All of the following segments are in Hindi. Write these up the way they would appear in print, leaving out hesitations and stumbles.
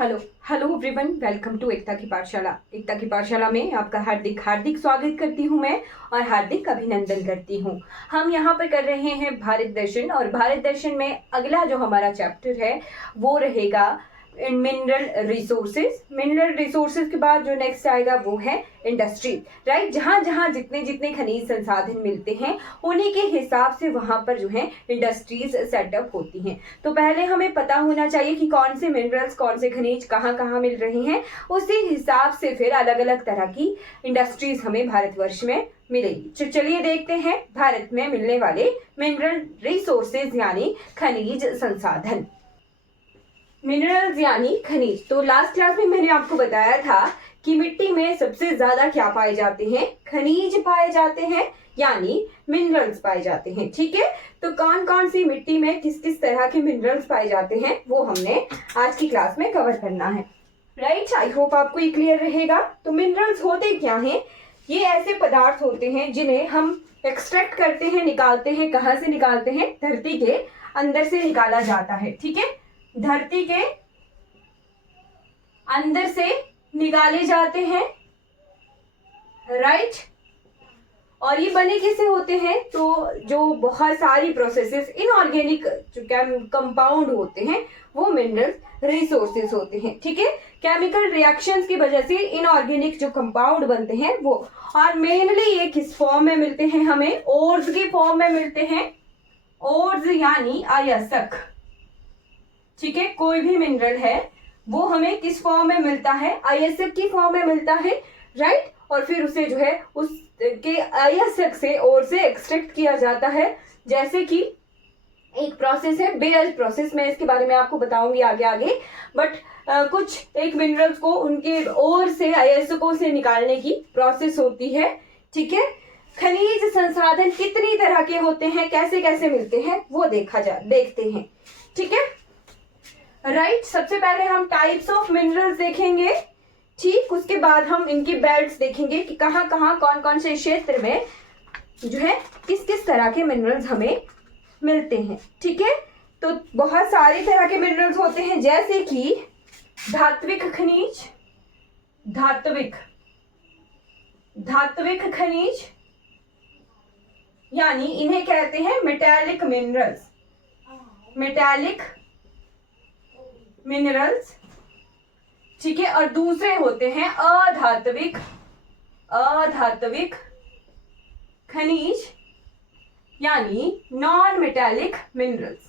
Hello hello everyone, welcome to Ekta की पाठशाला। एकता की पाठशाला में आपका हार्दिक हार्दिक स्वागत करती हूँ मैं और हार्दिक अभिनंदन करती हूँ। हम यहाँ पर कर रहे हैं भारत दर्शन और भारत दर्शन में अगला जो हमारा चैप्टर है वो रहेगा मिनरल रिसोर्सेज। मिनरल रिसोर्सेज के बाद जो नेक्स्ट आएगा वो है इंडस्ट्री, राइट। जहाँ जहाँ जितने जितने खनिज संसाधन मिलते हैं उन्हीं के हिसाब से वहां पर जो है इंडस्ट्रीज सेटअप होती हैं। तो पहले हमें पता होना चाहिए कि कौन से मिनरल्स, कौन से खनिज कहाँ कहाँ मिल रहे हैं, उसी हिसाब से फिर अलग अलग तरह की इंडस्ट्रीज हमें भारतवर्ष में मिलेगी। तो चलिए देखते हैं भारत में मिलने वाले मिनरल रिसोर्सेज यानी खनिज संसाधन। मिनरल्स यानी खनिज। तो लास्ट क्लास में मैंने आपको बताया था कि मिट्टी में सबसे ज्यादा क्या पाए जाते हैं, खनिज पाए जाते हैं यानी मिनरल्स पाए जाते हैं। ठीक है, तो कौन कौन सी मिट्टी में किस किस तरह के मिनरल्स पाए जाते हैं वो हमने आज की क्लास में कवर करना है, राइट। आई होप आपको ये क्लियर रहेगा। तो मिनरल्स होते क्या हैं? ये ऐसे पदार्थ होते हैं जिन्हें हम एक्सट्रैक्ट करते हैं, निकालते हैं। कहाँ से निकालते हैं? धरती के अंदर से निकाला जाता है। ठीक है, धरती के अंदर से निकाले जाते हैं, राइट। और ये बने कैसे होते हैं? तो जो बहुत सारी प्रोसेसेस, इनऑर्गेनिक जो कंपाउंड होते हैं वो मिनरल रिसोर्सेज होते हैं। ठीक है, केमिकल रिएक्शंस की वजह से इनऑर्गेनिक जो कंपाउंड बनते हैं वो, और मेनली ये किस फॉर्म में मिलते हैं? हमें ओर्स के फॉर्म में मिलते हैं। ओर्स यानी अयस्क। ठीक है, कोई भी मिनरल है वो हमें किस फॉर्म में मिलता है? अयस्क की फॉर्म में मिलता है, राइट। और फिर उसे जो है उसके अयस्क से और से एक्सट्रैक्ट किया जाता है। जैसे कि एक प्रोसेस है बेयर प्रोसेस, मैं इसके बारे में आपको बताऊंगी आगे आगे। बट कुछ एक मिनरल्स को उनके और से, अयस्कों से निकालने की प्रोसेस होती है। ठीक है, खनिज संसाधन कितनी तरह के होते हैं, कैसे कैसे मिलते हैं वो देखते हैं। ठीक है, राइट। सबसे पहले हम टाइप्स ऑफ मिनरल्स देखेंगे, ठीक। उसके बाद हम इनकी बेल्ट्स देखेंगे कि कहाँ कहाँ कौन कौन से क्षेत्र में जो है किस किस तरह के मिनरल्स हमें मिलते हैं। ठीक है, तो बहुत सारी तरह के मिनरल्स होते हैं, जैसे कि धात्विक खनिज, धात्विक खनिज यानी इन्हें कहते हैं मेटालिक मिनरल्स, मेटालिक मिनरल्स। ठीक है, और दूसरे होते हैं अधात्विक खनिज यानी नॉन मेटालिक मिनरल्स।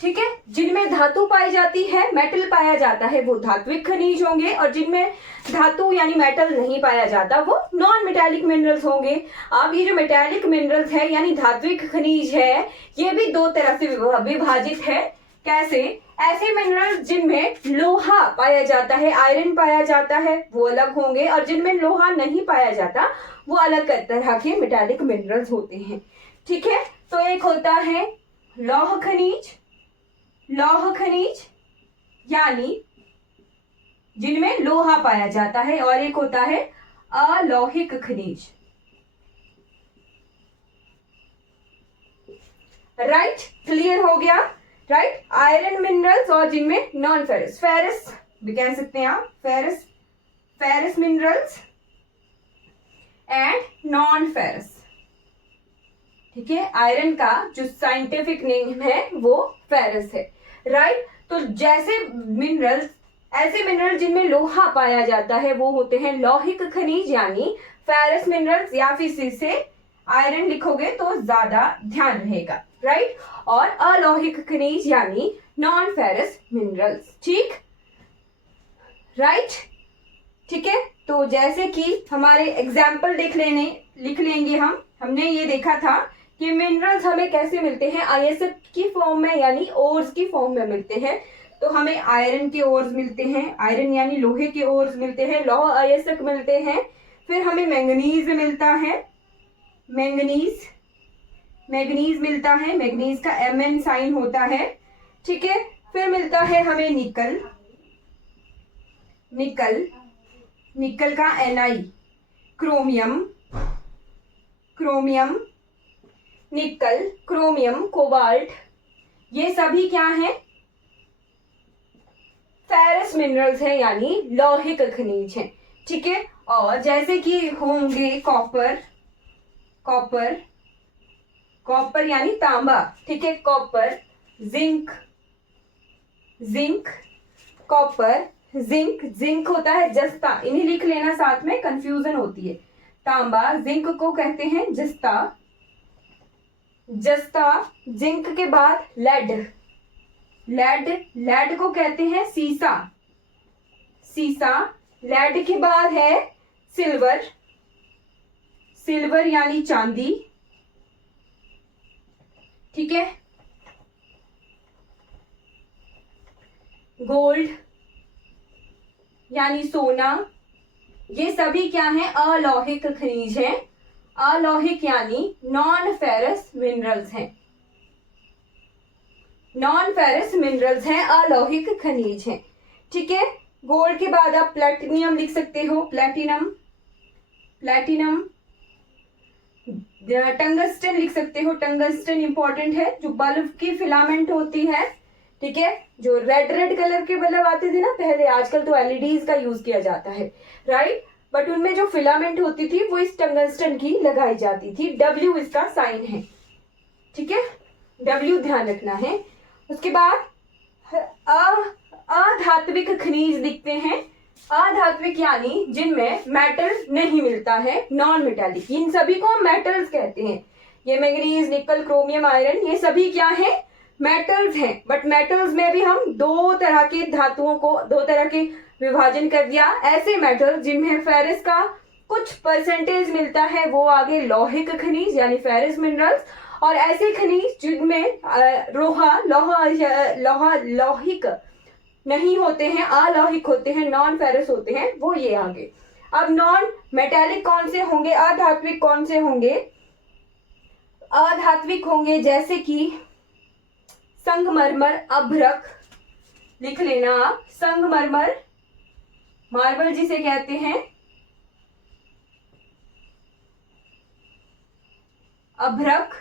ठीक है, जिनमें धातु पाई जाती है, मेटल पाया जाता है, वो धात्विक खनिज होंगे, और जिनमें धातु यानी मेटल नहीं पाया जाता वो नॉन मेटालिक मिनरल्स होंगे। अब ये जो मेटालिक मिनरल्स है यानी धात्विक खनिज है, ये भी दो तरह से विभाजित है। कैसे? ऐसे मिनरल्स जिनमें लोहा पाया जाता है, आयरन पाया जाता है, वो अलग होंगे, और जिनमें लोहा नहीं पाया जाता वो अलग तरह के मेटालिक मिनरल्स होते हैं। ठीक है, तो एक होता है लौह खनिज यानी जिनमें लोहा पाया जाता है, और एक होता है अलौहिक खनिज, राइट। क्लियर हो गया, राइट। आयरन मिनरल्स और जिनमें नॉन फेरस, फेरस भी कह सकते हैं आप, ferrous minerals and non ferrous. ठीक है, आयरन का जो साइंटिफिक नेम है वो फेरस है, राइट। तो जैसे मिनरल्स, ऐसे मिनरल जिनमें लोहा पाया जाता है वो होते हैं लौहिक खनिज यानी फेरस मिनरल्स, या फिर से आयरन लिखोगे तो ज्यादा ध्यान रहेगा, राइट। और अलौहिक खनिज यानी नॉन फेरस मिनरल्स। ठीक, राइट। ठीक है, तो जैसे कि हमारे एग्जाम्पल लिख लेंगे हमने ये देखा था कि मिनरल्स हमें कैसे मिलते हैं, अयस्क की फॉर्म में यानी ओर्स की फॉर्म में मिलते हैं। तो हमें आयरन के ओर्स मिलते हैं, आयरन यानी लोहे के ओर्स मिलते हैं, लौह अयस्क मिलते हैं। फिर हमें मैंगनीज मिलता है, मैंगनीज मिलता है, मैंगनीज का Mn साइन होता है। ठीक है, फिर मिलता है हमें निकल का Ni, क्रोमियम, निकल, क्रोमियम, कोबाल्ट, ये सभी क्या है? फेरस मिनरल्स है, यानी लौहिक खनिज है। ठीक है। और जैसे कि होंगे कॉपर, कॉपर कॉपर यानी तांबा। ठीक है। Copper, zinc, zinc, copper, zinc, zinc होता है जस्ता, इन्हें लिख लेना साथ में, कंफ्यूजन होती है। तांबा, जिंक को कहते हैं जस्ता, जस्ता। जिंक के बाद लेड, लेड, लेड को कहते हैं सीसा, सीसा। लेड के बाद है सिल्वर, सिल्वर यानी चांदी। ठीक है। गोल्ड यानी सोना। ये सभी क्या है? अलौहिक खनिज हैं। अलौहिक यानी नॉन फेरस मिनरल्स हैं, नॉन फेरस मिनरल्स हैं, अलौहिक खनिज हैं। ठीक है। गोल्ड के बाद आप प्लेटिनियम लिख सकते हो, प्लेटिनम, प्लेटिनम। टंगस्टन लिख सकते हो, टंगस्टन इंपॉर्टेंट है, जो बल्ब की फिलामेंट होती है। ठीक है। जो रेड रेड कलर के बल्ब आते थे ना पहले, आजकल तो एलईडीज का यूज किया जाता है, राइट। बट उनमें जो फिलामेंट होती थी वो इस टंगस्टन की लगाई जाती थी। डब्ल्यू इसका साइन है। ठीक है। डब्ल्यू ध्यान रखना है। उसके बाद अधात्विक खनिज दिखते हैं। अधात्विक यानी जिनमें मेटल नहीं मिलता है, नॉन मेटालिक, इन सभी को हम मेटल्स कहते हैं। ये मैंगनीज, निकल, क्रोमियम, आयरन, ये सभी क्या है? मेटल्स हैं। बट मेटल्स में भी हम दो तरह के धातुओं को, दो तरह के विभाजन कर दिया। ऐसे मेटल जिनमें फेरस का कुछ परसेंटेज मिलता है वो आगे लौहिक खनिज यानी फेरस मिनरल्स, और ऐसे खनिज जिनमें लौहिक नहीं होते हैं, अलौहिक होते हैं, नॉन फेरस होते हैं, वो ये आगे। अब नॉन मेटालिक कौन से होंगे? अधात्विक कौन से होंगे? अधात्विक होंगे जैसे कि संगमरमर, अभ्रक, लिख लेना आप, संगमरमर, मार्बल जिसे कहते हैं, अभ्रक,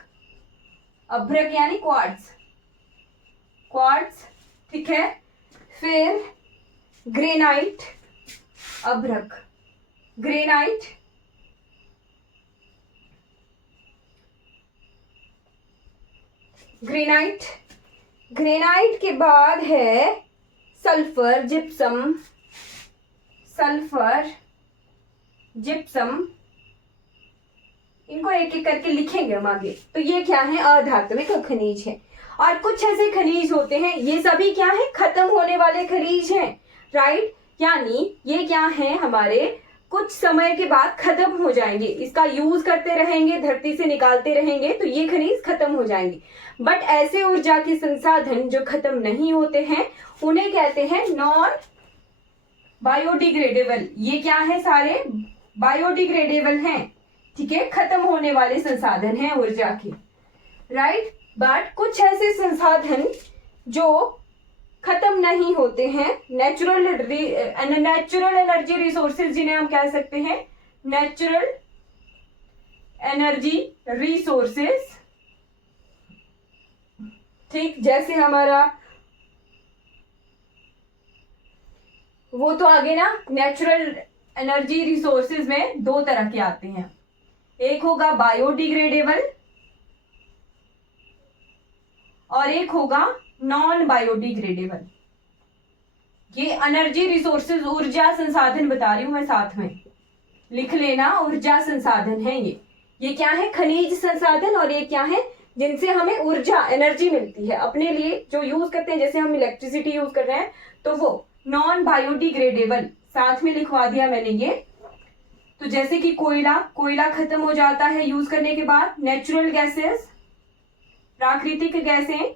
अभ्रक यानी क्वार्ट्ज, क्वार्ट्ज। ठीक है। फिर ग्रेनाइट, अभ्रक, ग्रेनाइट, ग्रेनाइट। ग्रेनाइट के बाद है सल्फर, जिप्सम, सल्फर, जिप्सम। इनको एक एक करके लिखेंगे हम आगे। तो ये क्या है? अधात्विक खनिज है। और कुछ ऐसे खनिज होते हैं, ये सभी क्या है? खत्म होने वाले खनिज हैं, राइट। यानी ये क्या है? हमारे कुछ समय के बाद खत्म हो जाएंगे, इसका यूज करते रहेंगे, धरती से निकालते रहेंगे तो ये खनिज खत्म हो जाएंगे। बट ऐसे ऊर्जा के संसाधन जो खत्म नहीं होते हैं उन्हें कहते हैं नॉन बायोडिग्रेडेबल। ये क्या है? सारे बायोडिग्रेडेबल हैं। ठीक है। खत्म होने वाले संसाधन हैं ऊर्जा के, राइट। बट कुछ ऐसे संसाधन जो खत्म नहीं होते हैं, नेचुरल एनर्जी रिसोर्सेज जिन्हें हम कह सकते हैं नेचुरल एनर्जी रिसोर्सेज। ठीक, जैसे हमारा वो तो आगे ना, नेचुरल एनर्जी रिसोर्सेज में दो तरह के आते हैं, एक होगा बायोडिग्रेडेबल और एक होगा नॉन बायोडिग्रेडेबल। ये एनर्जी रिसोर्सेज, ऊर्जा संसाधन बता रही हूं मैं, साथ में लिख लेना, ऊर्जा संसाधन है ये क्या है? खनिज संसाधन। और ये क्या है? जिनसे हमें ऊर्जा, एनर्जी मिलती है अपने लिए, जो यूज करते हैं, जैसे हम इलेक्ट्रिसिटी यूज कर रहे हैं, तो वो नॉन बायोडिग्रेडेबल साथ में लिखवा दिया मैंने ये। तो जैसे कि कोयला, कोयला खत्म हो जाता है यूज करने के बाद। नेचुरल गैसेस, प्राकृतिक गैसें,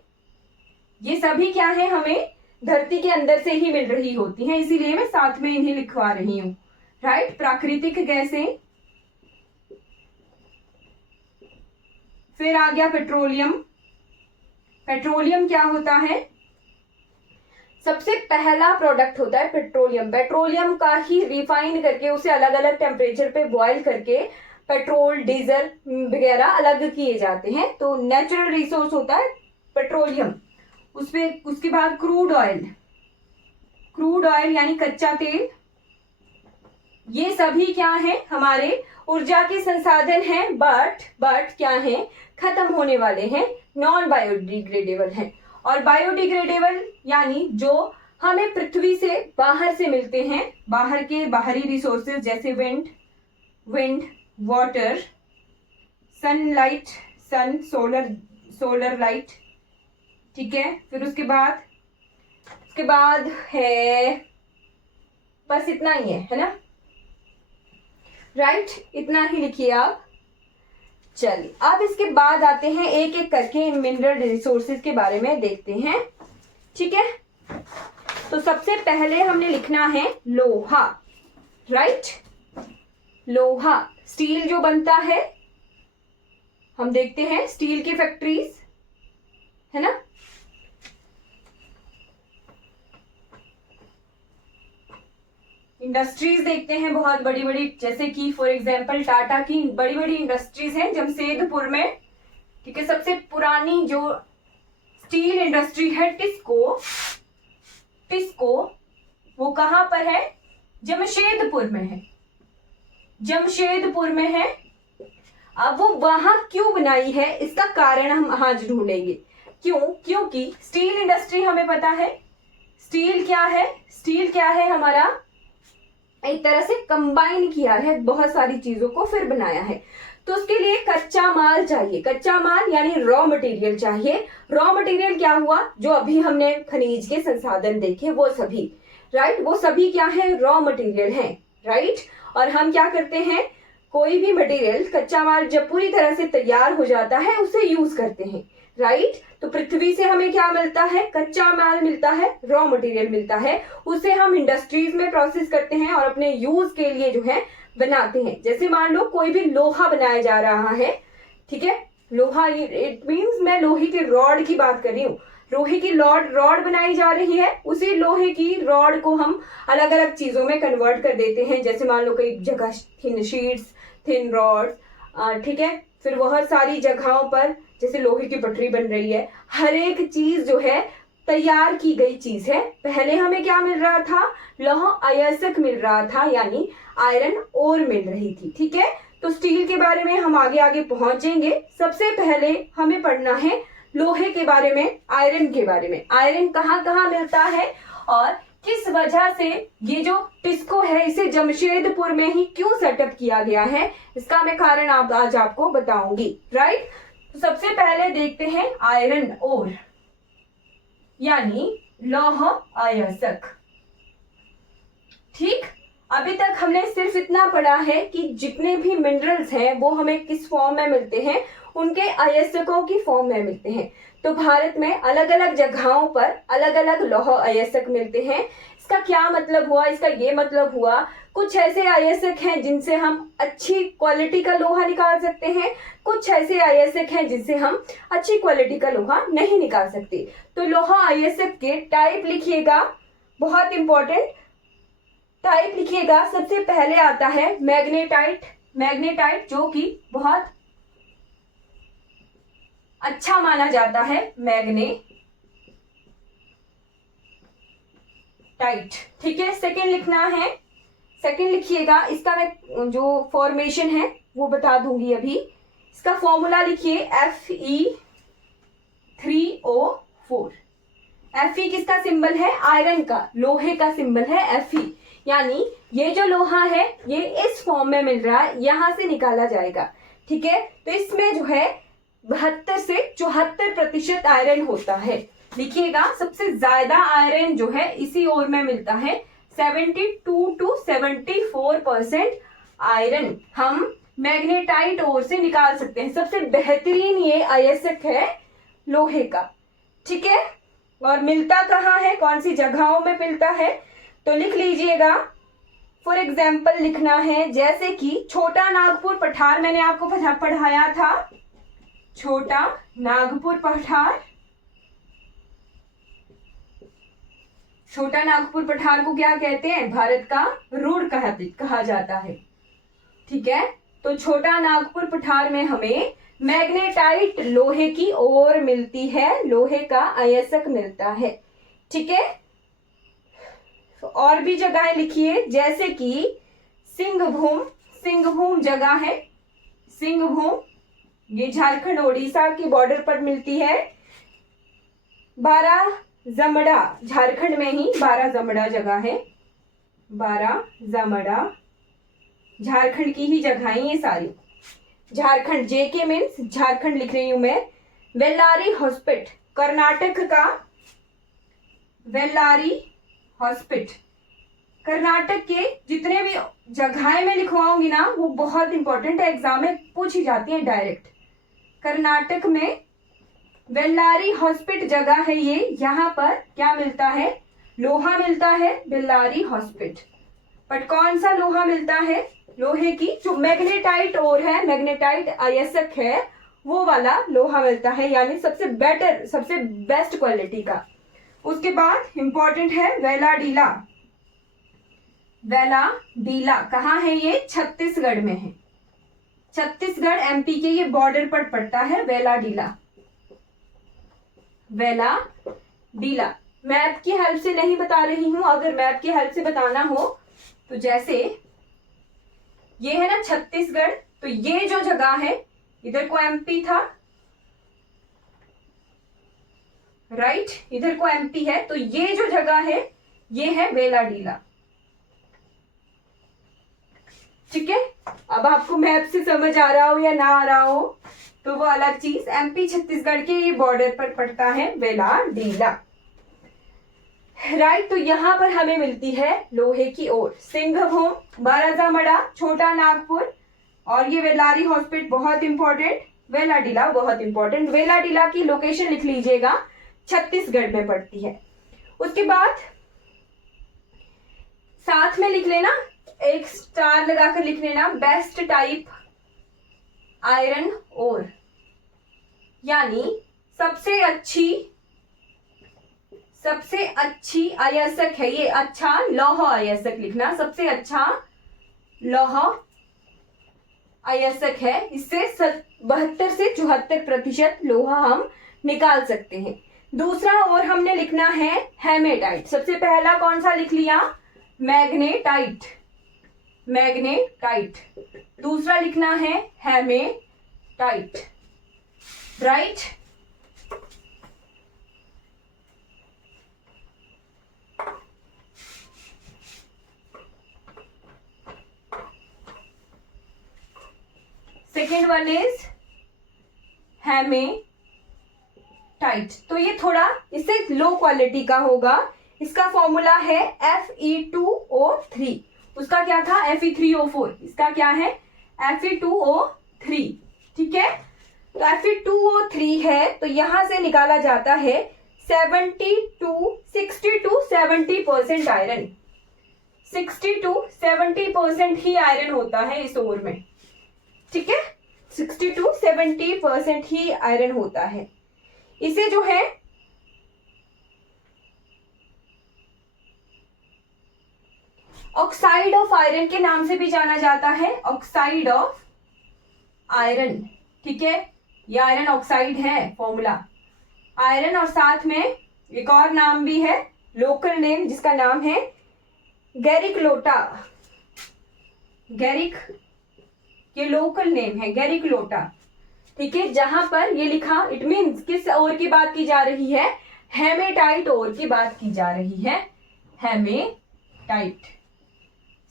ये सभी क्या है? हमें धरती के अंदर से ही मिल रही होती हैं, इसीलिए मैं साथ में इन्हें लिखवा रही हूं, राइट। प्राकृतिक गैसें। फिर आ गया पेट्रोलियम। पेट्रोलियम क्या होता है? सबसे पहला प्रोडक्ट होता है पेट्रोलियम। पेट्रोलियम का ही रिफाइन करके उसे अलग अलग टेम्परेचर पे बॉयल करके पेट्रोल, डीजल वगैरह अलग किए जाते हैं। तो नेचुरल रिसोर्स होता है पेट्रोलियम। उसके बाद क्रूड ऑयल यानी कच्चा तेल, ये सभी क्या है, हमारे ऊर्जा के संसाधन हैं, बट क्या है, खत्म होने वाले हैं, नॉन बायोडिग्रेडेबल हैं। और बायोडिग्रेडेबल यानी जो हमें पृथ्वी से बाहर से मिलते हैं, बाहर के बाहरी रिसोर्सेज जैसे wind, water, sunlight, solar light, ठीक है। फिर उसके बाद है, बस इतना ही है ना, राइट, इतना ही लिखिए आप। चलिए अब इसके बाद आते हैं, एक एक करके इन मिनरल रिसोर्सेज के बारे में देखते हैं, ठीक है। तो सबसे पहले हमने लिखना है लोहा, राइट। लोहा, स्टील जो बनता है, हम देखते हैं स्टील की फैक्ट्रीज, है ना। इंडस्ट्रीज देखते हैं बहुत बड़ी बड़ी, जैसे कि फॉर एग्जांपल टाटा की बड़ी बड़ी इंडस्ट्रीज हैं जमशेदपुर में, ठीक है। सबसे पुरानी जो स्टील इंडस्ट्री है टिस्को, वो कहां पर है, जमशेदपुर में है। अब वो वहां क्यों बनाई है, इसका कारण हम आज ढूंढेंगे। क्योंकि स्टील इंडस्ट्री हमें पता है, स्टील क्या है हमारा, एक तरह से कंबाइन किया है बहुत सारी चीजों को, फिर बनाया है। तो उसके लिए कच्चा माल चाहिए, कच्चा माल यानी रॉ मटेरियल चाहिए। रॉ मटेरियल क्या हुआ, जो अभी हमने खनिज के संसाधन देखे वो सभी, राइट, वो सभी क्या है, रॉ मटेरियल है, राइट। और हम क्या करते हैं, कोई भी मटेरियल, कच्चा माल जब पूरी तरह से तैयार हो जाता है उसे यूज करते हैं, राइट। तो पृथ्वी से हमें क्या मिलता है, कच्चा माल मिलता है, रॉ मटेरियल मिलता है, उसे हम इंडस्ट्रीज में प्रोसेस करते हैं और अपने यूज के लिए जो है बनाते हैं। जैसे मान लो कोई भी लोहा बनाया जा रहा है, ठीक है, लोहा, इट मींस मैं लोहे की रॉड की बात कर रही हूँ, लोहे की रॉड बनाई जा रही है, उसी लोहे की रॉड को हम अलग अलग चीजों में कन्वर्ट कर देते हैं। जैसे मान लो कई जगह थिन शीट्स, थिन रॉड, ठीक है। फिर बहुत सारी जगहों पर जैसे लोहे की पटरी बन रही है, हर एक चीज जो है तैयार की गई चीज है। पहले हमें क्या मिल रहा था, लौह अयस्क मिल रहा था, यानी आयरन ओर मिल रही थी, ठीक है। तो स्टील के बारे में हम आगे आगे पहुंचेंगे। सबसे पहले हमें पढ़ना है लोहे के बारे में, आयरन के बारे में। आयरन कहाँ कहाँ मिलता है और किस वजह से ये जो टिस्को है इसे जमशेदपुर में ही क्यों सेटअप किया गया है, इसका मैं कारण आज आपको बताऊंगी, राइट। तो सबसे पहले देखते हैं आयरन ओर यानी लौह अयस्क, ठीक। अभी तक हमने सिर्फ इतना पढ़ा है कि जितने भी मिनरल्स हैं वो हमें किस फॉर्म में मिलते हैं, उनके अयस्कों की फॉर्म में मिलते हैं। तो भारत में अलग अलग जगहों पर अलग अलग लौह अयस्क मिलते हैं। इसका क्या मतलब हुआ, इसका ये मतलब हुआ, कुछ ऐसे अयस्क हैं जिनसे हम अच्छी क्वालिटी का लोहा निकाल सकते हैं, कुछ ऐसे अयस्क हैं जिनसे हम अच्छी क्वालिटी का लोहा नहीं निकाल सकते। तो लोहा अयस्क के टाइप लिखिएगा, बहुत इंपॉर्टेंट टाइप लिखिएगा। सबसे पहले आता है मैग्नेटाइट, जो कि बहुत अच्छा माना जाता है, मैग्नेटाइट, ठीक है। सेकंड लिखना है, सेकंड लिखिएगा। इसका मैं जो फॉर्मेशन है वो बता दूंगी अभी। इसका फॉर्मूला लिखिए Fe3O4। Fe किसका सिंबल है, आयरन का, लोहे का सिंबल है Fe, यानी ये जो लोहा है ये इस फॉर्म में मिल रहा है, यहां से निकाला जाएगा, ठीक है। तो इसमें जो है 72 से 74% आयरन होता है, लिखिएगा। सबसे ज्यादा आयरन जो है इसी ओर में मिलता है, 72 to 74% आयरन हम मैग्नेटाइट ओर से निकाल सकते हैं। सबसे बेहतरीन ये अयस्क है लोहे का, ठीक है। और मिलता कहाँ है, कौन सी जगहों में मिलता है, तो लिख लीजिएगा। फॉर एग्जाम्पल लिखना है, जैसे कि छोटा नागपुर पठार, मैंने आपको पढ़ाया था, छोटा नागपुर पठार, छोटा नागपुर पठार को क्या कहते हैं, भारत का रुड़ कहा जाता है, ठीक है। तो छोटा नागपुर पठार में हमें मैग्नेटाइट लोहे की ओर मिलती है, लोहे का अयस्क मिलता है। ठीक है, और भी जगहें लिखिए, जैसे कि सिंहभूम, सिंहभूम जगह है, सिंहभूम ये झारखंड उड़ीसा की बॉर्डर पर मिलती है। बाराजमड़ा, झारखंड में ही बाराजमड़ा जगह है, बाराजमड़ा झारखंड की ही जगह है ये सारी। झारखंड, जेके मीन्स झारखंड लिख रही हूं मैं। वेल्लारी हॉस्पिट, कर्नाटक का वेल्लारी हॉस्पिट, कर्नाटक के जितने भी जगहें मैं लिखवाऊंगी ना वो बहुत इंपॉर्टेंट है, एग्जाम में पूछी जाती है डायरेक्ट। कर्नाटक में वेल्लारी हॉस्पिट जगह है ये, यहाँ पर क्या मिलता है, लोहा मिलता है, बेल्लारी हॉस्पिट। बट कौन सा लोहा मिलता है, लोहे की जो मैग्नेटाइट ओर है, मैग्नेटाइट अयस्क है, वो वाला लोहा मिलता है, यानी सबसे बेटर, सबसे बेस्ट क्वालिटी का। उसके बाद इंपॉर्टेंट है वेलाडीला, वेलाडीला कहाँ है ये, छत्तीसगढ़ में है, छत्तीसगढ़ एमपी के ये बॉर्डर पर पड़ता है वेलाडीला, वेलाडीला। मैप की हेल्प से नहीं बता रही हूं, अगर मैप की हेल्प से बताना हो तो जैसे ये है ना छत्तीसगढ़, तो ये जो जगह है इधर को एमपी था, राइट, इधर को एमपी है, तो ये जो जगह है ये है वेलाडीला। ठीक है, अब आपको मैप से समझ आ रहा हो या ना आ रहा हो तो वो अलग चीज। एमपी छत्तीसगढ़ के ये बॉर्डर पर पड़ता है वेलाडीला, राइट। तो यहां पर हमें मिलती है लोहे की ओर सिंहभूम, बाराजामड़ा, छोटा नागपुर, और ये वेल्लारी हॉस्पिटल बहुत इंपॉर्टेंट, वेलाडीला बहुत इंपॉर्टेंट। वेलाडीला की लोकेशन लिख लीजिएगा, छत्तीसगढ़ में पड़ती है। उसके बाद साथ में लिख लेना, एक स्टार लगाकर लिख लेना, बेस्ट टाइप आयरन ओर, यानी सबसे अच्छी अयस्क है ये, अच्छा लौह अयस्क लिखना, सबसे अच्छा लौह अयस्क है, इससे 72 से 74% लोहा हम निकाल सकते हैं। दूसरा और हमने लिखना है हेमेटाइट। सबसे पहला कौन सा लिख लिया, मैग्नेटाइट, मैग्नेटाइट। दूसरा लिखना है hematite, right. Second one is hematite. तो ये थोड़ा इससे लो क्वालिटी का होगा, इसका फॉर्मूला है Fe2O3। उसका क्या था, Fe3O4, इसका क्या है Fe2O3। ठीक है, तो Fe2O3 है, तो यहां से निकाला जाता है 60-70% आयरन, 60-70% ही आयरन होता है इस ओर में। ठीक है, 60-70% ही आयरन होता है। इसे जो है ऑक्साइड ऑफ आयरन के नाम से भी जाना जाता है, ऑक्साइड ऑफ आयरन। ठीक है, ये आयरन ऑक्साइड है फॉर्मूला, आयरन, और साथ में एक और नाम भी है, लोकल नेम, जिसका नाम है गैरिकलोटा, गैरिक, ये लोकल नेम है गैरिकलोटा। ठीक है, जहां पर ये लिखा, इट मीन्स किस ओर की बात की जा रही है, हेमेटाइट ओर की बात की जा रही है, हेमेटाइट।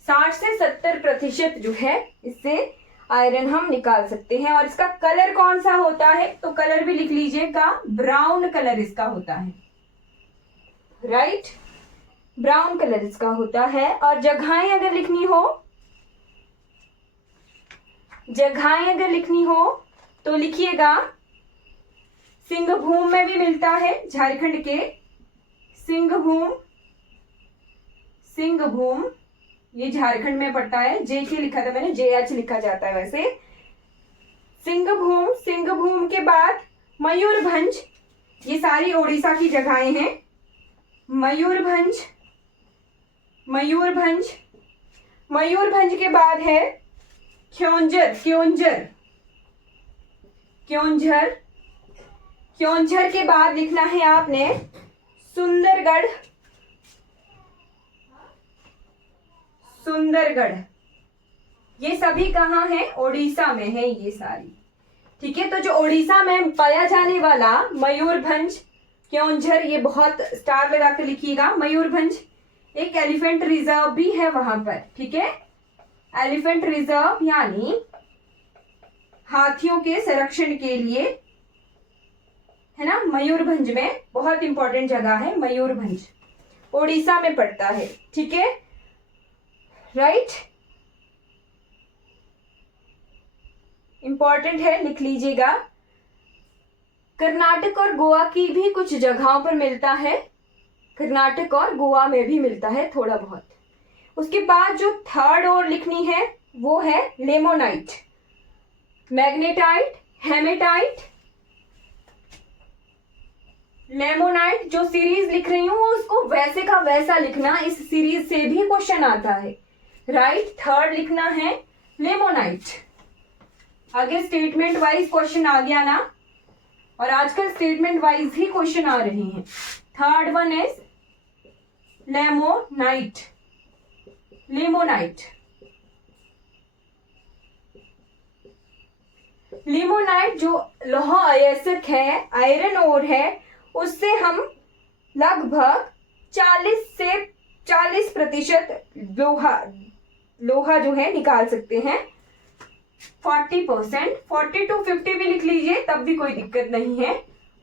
60 से 70% जो है इससे आयरन हम निकाल सकते हैं। और इसका कलर कौन सा होता है, तो कलर भी लिख लीजिएगा, ब्राउन कलर इसका होता है, राइट, ब्राउन कलर इसका होता है। और जगहें अगर लिखनी हो तो लिखिएगा, सिंहभूम में भी मिलता है, झारखंड के सिंहभूम ये झारखंड में पड़ता है, जे के लिखा था मैंने, JH लिखा जाता है वैसे। सिंहभूम के बाद मयूरभंज, ये सारी उड़ीसा की जगहें हैं। मयूरभंज के बाद है क्योंझर, क्योंझर, क्योंझर के बाद लिखना है आपने सुंदरगढ़, सुंदरगढ़। ये सभी कहाँ है? ओडिशा में है ये सारी। ठीक है, तो जो ओडिशा में पाया जाने वाला मयूरभंज, क्योंझर, ये बहुत स्टार लगा कर लिखिएगा। मयूरभंज एक एलिफेंट रिजर्व भी है वहां पर। ठीक है, एलिफेंट रिजर्व यानी हाथियों के संरक्षण के लिए है ना। मयूरभंज में बहुत इंपॉर्टेंट जगह है मयूरभंज, ओडिशा में पड़ता है। ठीक है, राइट, इंपॉर्टेंट है, लिख लीजिएगा। कर्नाटक और गोवा की भी कुछ जगहों पर मिलता है, कर्नाटक और गोवा में भी मिलता है थोड़ा बहुत। उसके बाद जो थर्ड और लिखनी है वो है लेमोनाइट, मैग्नेटाइट, हेमेटाइट, लेमोनाइट। जो सीरीज लिख रही हूं उसको वैसे का वैसा लिखना, इस सीरीज से भी क्वेश्चन आता है। राइट, थर्ड लिखना है लेमोनाइट। आगे स्टेटमेंट वाइज क्वेश्चन आ गया ना, और आजकल स्टेटमेंट वाइज ही क्वेश्चन आ रहे हैं। Third one is limonite, limonite. Limonite जो लौह अयस्क है, आयरन ओर है, उससे हम लगभग 40% लोहा जो है निकाल सकते हैं। 40%, 40 to 50 भी लिख लीजिए तब भी कोई दिक्कत नहीं है।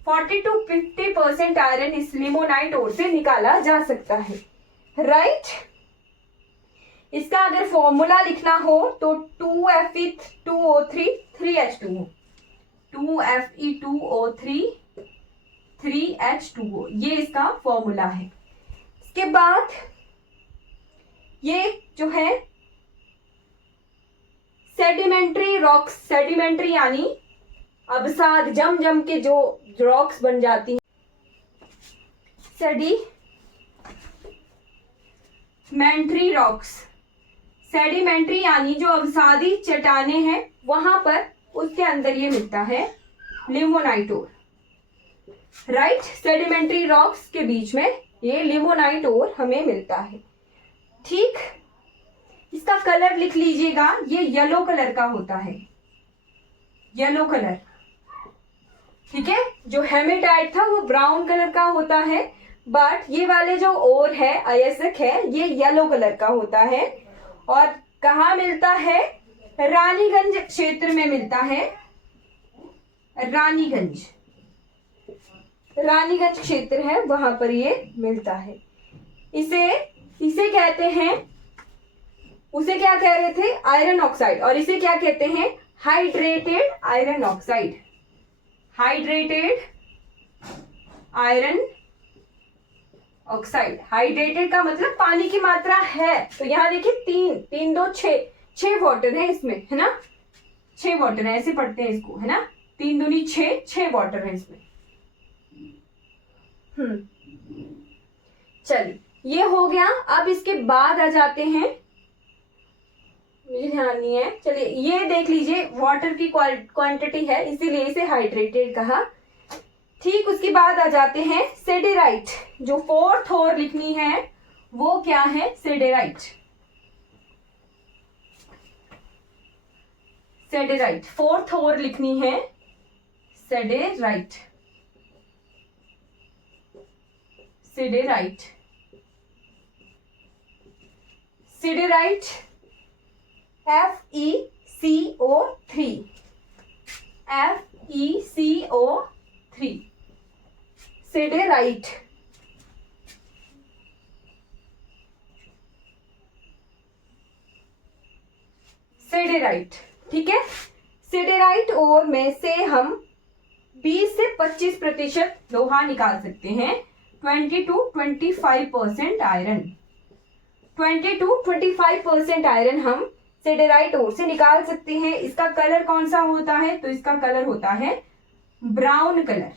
40 to 50% आयरन इस लिमोनाइट ओर से निकाला जा सकता है। राइट, इसका अगर फॉर्मूला लिखना हो तो 2Fe2O3 3H2O, 2Fe2O3 3H2O, ये इसका फॉर्मूला है। इसके बाद ये जो है सेडिमेंट्री रॉक्स, सेडिमेंट्री यानी अवसाद, जम जम के जो रॉक्स बन जाती हैं, सेडिमेंट्री रॉक्स, सेडिमेंट्री यानी जो अवसादी चट्टाने हैं वहां पर, उसके अंदर ये मिलता है लिमोनाइट ओर। राइट, सेडिमेंट्री रॉक्स के बीच में ये लिमोनाइट ओर हमें मिलता है। ठीक, इसका कलर लिख लीजिएगा, ये येलो कलर का होता है, येलो कलर। ठीक है, जो हेमेटाइट था वो ब्राउन कलर का होता है, बट ये वाले जो ओर है, अयस्क है, ये येलो कलर का होता है। और कहाँ मिलता है? रानीगंज क्षेत्र में मिलता है, रानीगंज, रानीगंज क्षेत्र है वहां पर ये मिलता है। इसे कहते हैं, उसे क्या कह रहे थे? Iron oxide. और इसे क्या कहते हैं? Hydrated iron oxide, hydrated iron oxide. Hydrated का मतलब पानी की मात्रा है, तो यहाँ देखिए 3 2 6 वाटर है इसमें, है ना, 6 वाटर है, ऐसे पढ़ते हैं इसको, है ना, 3 दूनी 6 वाटर है इसमें। चलिए, ये हो गया। अब इसके बाद आ जाते हैं, मुझे ध्यान नहीं है, चलिए ये देख लीजिए, वाटर की क्वांटिटी है इसीलिए इसे हाइड्रेटेड कहा। ठीक, उसके बाद आ जाते हैं सेडेराइट। जो फोर्थ और लिखनी है वो क्या है? सेडेराइट, सेडेराइट, फोर्थ और लिखनी है siderite, siderite, siderite, FeCO3, FeCO3, siderite. Siderite, ठीक है। सिडेराइट ओर में से हम 20 से 25% लोहा निकाल सकते हैं। 20 to 25% आयरन, 20 to 25% आयरन हम सिडेराइट ओर से निकाल सकते हैं। इसका कलर कौन सा होता है? तो इसका कलर होता है ब्राउन कलर।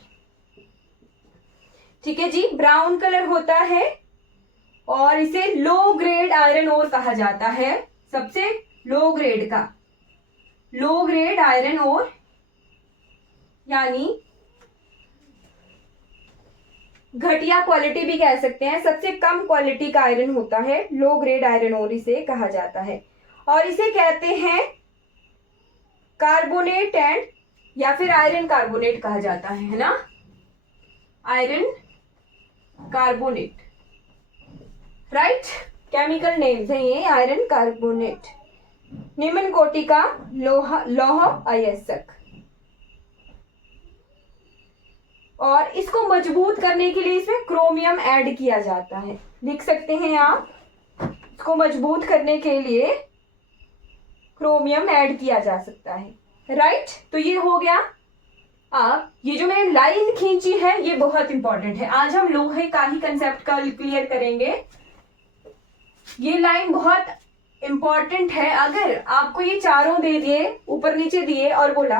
ठीक है जी, ब्राउन कलर होता है और इसे लो ग्रेड आयरन ओर कहा जाता है। सबसे लो ग्रेड का, लो ग्रेड आयरन ओर यानी घटिया क्वालिटी भी कह सकते हैं, सबसे कम क्वालिटी का आयरन होता है, लो ग्रेड आयरन ओर इसे कहा जाता है। और इसे कहते हैं कार्बोनेट एंड या फिर आयरन कार्बोनेट कहा जाता है ना, iron carbonate, right. Chemical names है ये, आयरन कार्बोनेट। निम्न कोटि का लौह अयस्क। और इसको मजबूत करने के लिए इसमें क्रोमियम ऐड किया जाता है, लिख सकते हैं आप, इसको मजबूत करने के लिए क्रोमियम ऐड किया जा सकता है, राइट। तो ये हो गया। अब ये जो मैंने लाइन खींची है ये बहुत इंपॉर्टेंट है, आज हम लोहे का ही कंसेप्ट का क्लियर करेंगे। ये लाइन बहुत इंपॉर्टेंट है। अगर आपको ये चारों दे दिए, ऊपर नीचे दिए और बोला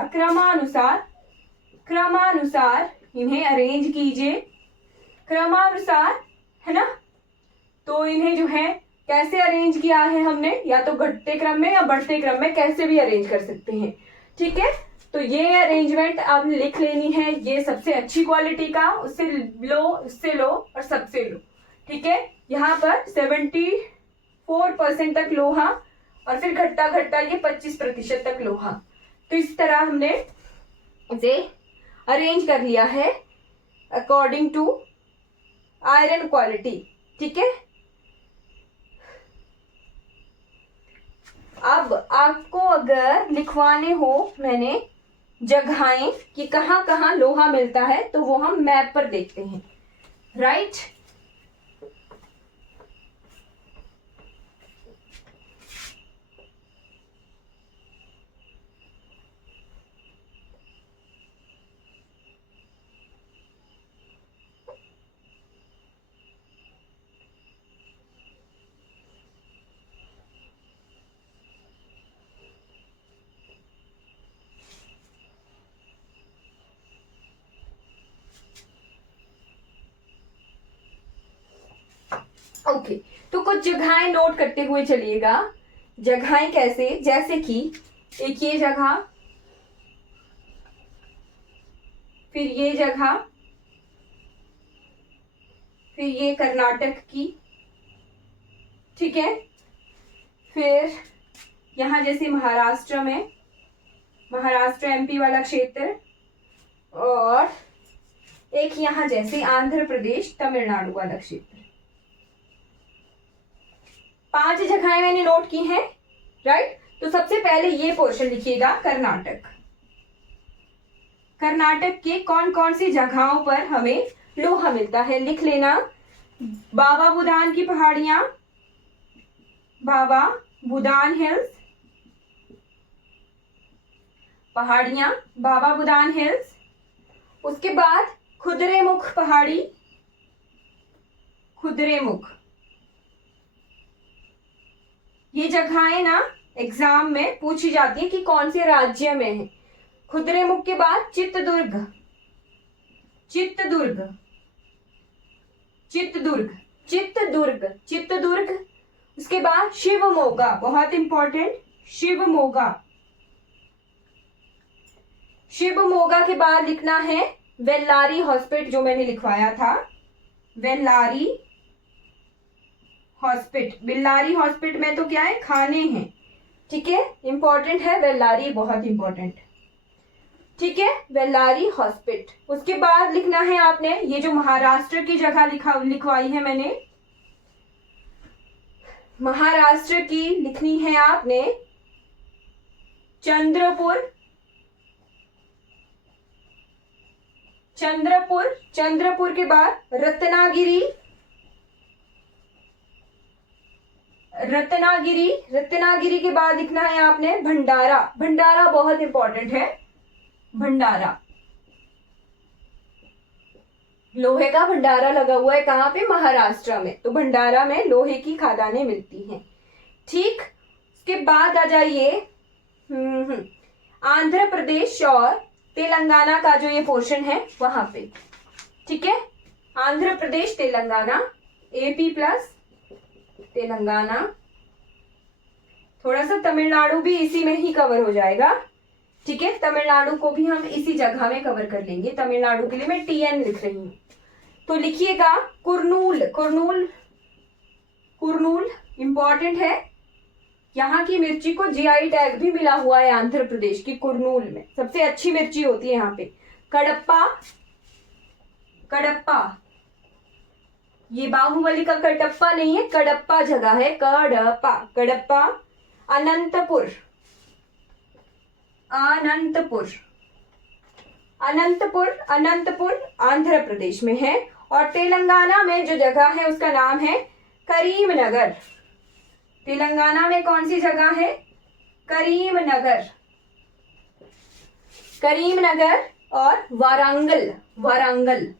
क्रमानुसार इन्हें अरेंज कीजिए, क्रमानुसार, है ना, तो इन्हें जो है कैसे अरेंज किया है हमने, या तो घटते क्रम में या बढ़ते क्रम में, कैसे भी अरेंज कर सकते हैं, ठीक है। तो ये अरेंजमेंट आपने लिख लेनी है, ये सबसे अच्छी क्वालिटी का, उससे लो, उससे लो और सबसे लो, ठीक है। यहाँ पर 74% तक लोहा और फिर घटता घटता ये 25% तक लोहा। तो इस तरह हमने इसे अरेंज कर लिया है अकॉर्डिंग टू आयरन क्वालिटी, ठीक है। अब आपको अगर लिखवाने हो मैंने जगहें कि कहाँ कहाँ लोहा मिलता है, तो वो हम मैप पर देखते हैं, राइट। ओके, तो कुछ जगहें नोट करते हुए चलिएगा। जगहें कैसे, जैसे कि एक ये जगह, फिर ये जगह, फिर ये कर्नाटक की, ठीक है। फिर यहाँ जैसे महाराष्ट्र में, महाराष्ट्र एमपी वाला क्षेत्र, और एक यहाँ जैसे आंध्र प्रदेश तमिलनाडु वाला क्षेत्र। 5 जगहें मैंने नोट की हैं, राइट। तो सबसे पहले ये पोर्शन लिखिएगा, कर्नाटक। कर्नाटक के कौन कौन सी जगहों पर हमें लोहा मिलता है, लिख लेना। बाबा बुदान की पहाड़ियां, बाबा बुदान हिल्स, पहाड़ियां बाबा बुदान हिल्स। उसके बाद खुदरेमुख पहाड़ी, खुदरेमुख। ये जगहें ना एग्जाम में पूछी जाती है कि कौन से राज्य में है। खुदरेमुख के बाद चित्रदुर्ग, चित्रदुर्ग, चित्रदुर्ग, चित्रदुर्ग, चित्रदुर्ग। उसके बाद शिवमोगा, बहुत इंपॉर्टेंट, शिवमोगा। शिवमोगा के बाद लिखना है वेल्लारी हॉस्पिट, जो मैंने लिखवाया था, वेल्लारी हॉस्पिट। बेल्लारी हॉस्पिट में तो क्या है, खाने हैं, ठीक है, इंपॉर्टेंट है बेल्लारी, बहुत इंपॉर्टेंट, ठीक है, बेल्लारी हॉस्पिट। उसके बाद लिखना है आपने ये जो महाराष्ट्र की जगह लिखवाई है मैंने, महाराष्ट्र की लिखनी है आपने चंद्रपुर, चंद्रपुर, चंद्रपुर के बाद रत्नागिरी, रत्नागिरी, रत्नागिरी के बाद लिखना है आपने भंडारा, भंडारा बहुत इंपॉर्टेंट है, भंडारा। लोहे का भंडारा लगा हुआ है कहाँ पे, महाराष्ट्र में, तो भंडारा में लोहे की खदानें मिलती हैं, ठीक। उसके बाद आ जाइए आंध्र प्रदेश और तेलंगाना का जो ये पोर्शन है वहां पे, ठीक है। आंध्र प्रदेश तेलंगाना, एपी प्लस तेलंगाना, थोड़ा सा तमिलनाडु भी इसी में ही कवर हो जाएगा, ठीक है, तमिलनाडु को भी हम इसी जगह में कवर कर लेंगे। तमिलनाडु के लिए मैं TN लिख रही हूँ। तो लिखिएगा कुर्नूल। कुर्नूल, कुर्नूल इंपॉर्टेंट है। यहाँ की मिर्ची को GI टैग भी मिला हुआ है आंध्र प्रदेश की कुर्नूल में, सबसे अच्छी मिर्ची होती है यहाँ पे। कडप्पा, कडप्पा, ये बाहुबली का कटप्पा नहीं है, कडप्पा जगह है, कडप्पा, कडप्पा। अनंतपुर, अनंतपुर, अनंतपुर, अनंतपुर आंध्र प्रदेश में है। और तेलंगाना में जो जगह है उसका नाम है करीमनगर। तेलंगाना में कौन सी जगह है? करीमनगर, करीमनगर और वारंगल, वारंगल,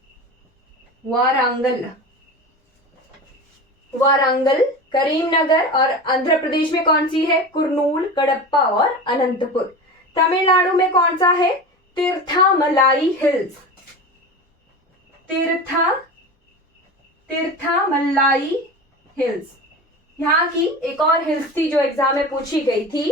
वारंगल, वारंगल, करीमनगर। और आंध्र प्रदेश में कौन सी है? कुर्नूल, कडप्पा और अनंतपुर। तमिलनाडु में कौन सा है? तिरथामलाई हिल्स, तिरथामलाई हिल्स। यहाँ की एक और हिल्स थी जो एग्जाम में पूछी गई थी,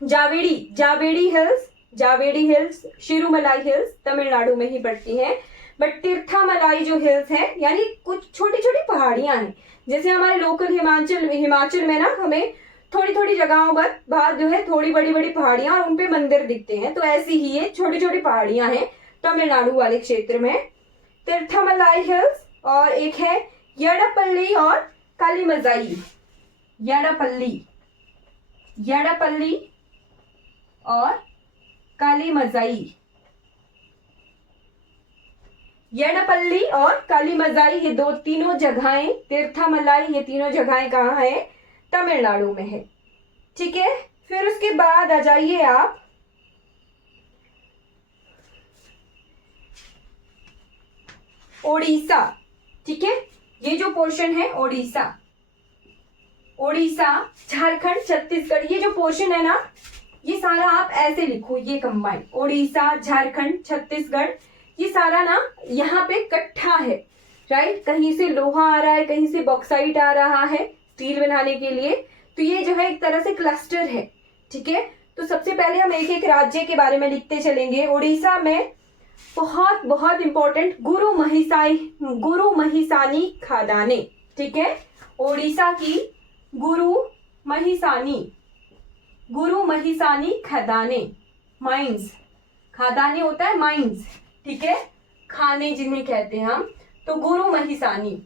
जावेड़ी, जावेड़ी हिल्स, जावेड़ी हिल्स, शिरुमलाई हिल्स तमिलनाडु में ही पड़ती हैं। बट तिरथामलाई जो हिल्स है यानी कुछ छोटी छोटी पहाड़ियां हैं, जैसे हमारे लोकल हिमाचल में ना हमें थोड़ी थोड़ी जगहों पर बाद जो है थोड़ी बड़ी बड़ी पहाड़ियां और उनपे मंदिर दिखते हैं, तो ऐसी ही ये छोटी छोटी पहाड़ियां हैं तमिलनाडु वाले क्षेत्र में, तिरथामलाई हिल्स। और एक है येड़ापल्ली और कालीमजाई, येड़ापल्ली, येड़ापल्ली और कालीमजाई, येड़ापल्ली और कालीमजाई, ये दो तीनों जगहें, तिरथामलाई, ये तीनों जगहें कहाँ है? तमिलनाडु में है। ठीक है, फिर उसके बाद आ जाइए आप ओडिशा। ठीक है, ये जो पोर्शन है ओडिशा, ओडिशा, झारखंड, छत्तीसगढ़, ये जो पोर्शन है ना ये सारा आप ऐसे लिखो, ये कंबाइन, ओडिशा, झारखंड, छत्तीसगढ़, ये सारा ना यहाँ पे इकट्ठा है, राइट। कहीं से लोहा आ रहा है, कहीं से बॉक्साइट आ रहा है स्टील बनाने के लिए, तो ये जो है एक तरह से क्लस्टर है। ठीक है, तो सबसे पहले हम एक एक राज्य के बारे में लिखते चलेंगे। ओडिशा में बहुत बहुत इंपॉर्टेंट गुरु महिसानी खादाने। ठीक है, ओडिशा की गुरु महिसानी खदाने, माइंस, खादाने होता है माइंस, ठीक है, खाने जिन्हें कहते हैं हम, तो गुरु महिसानी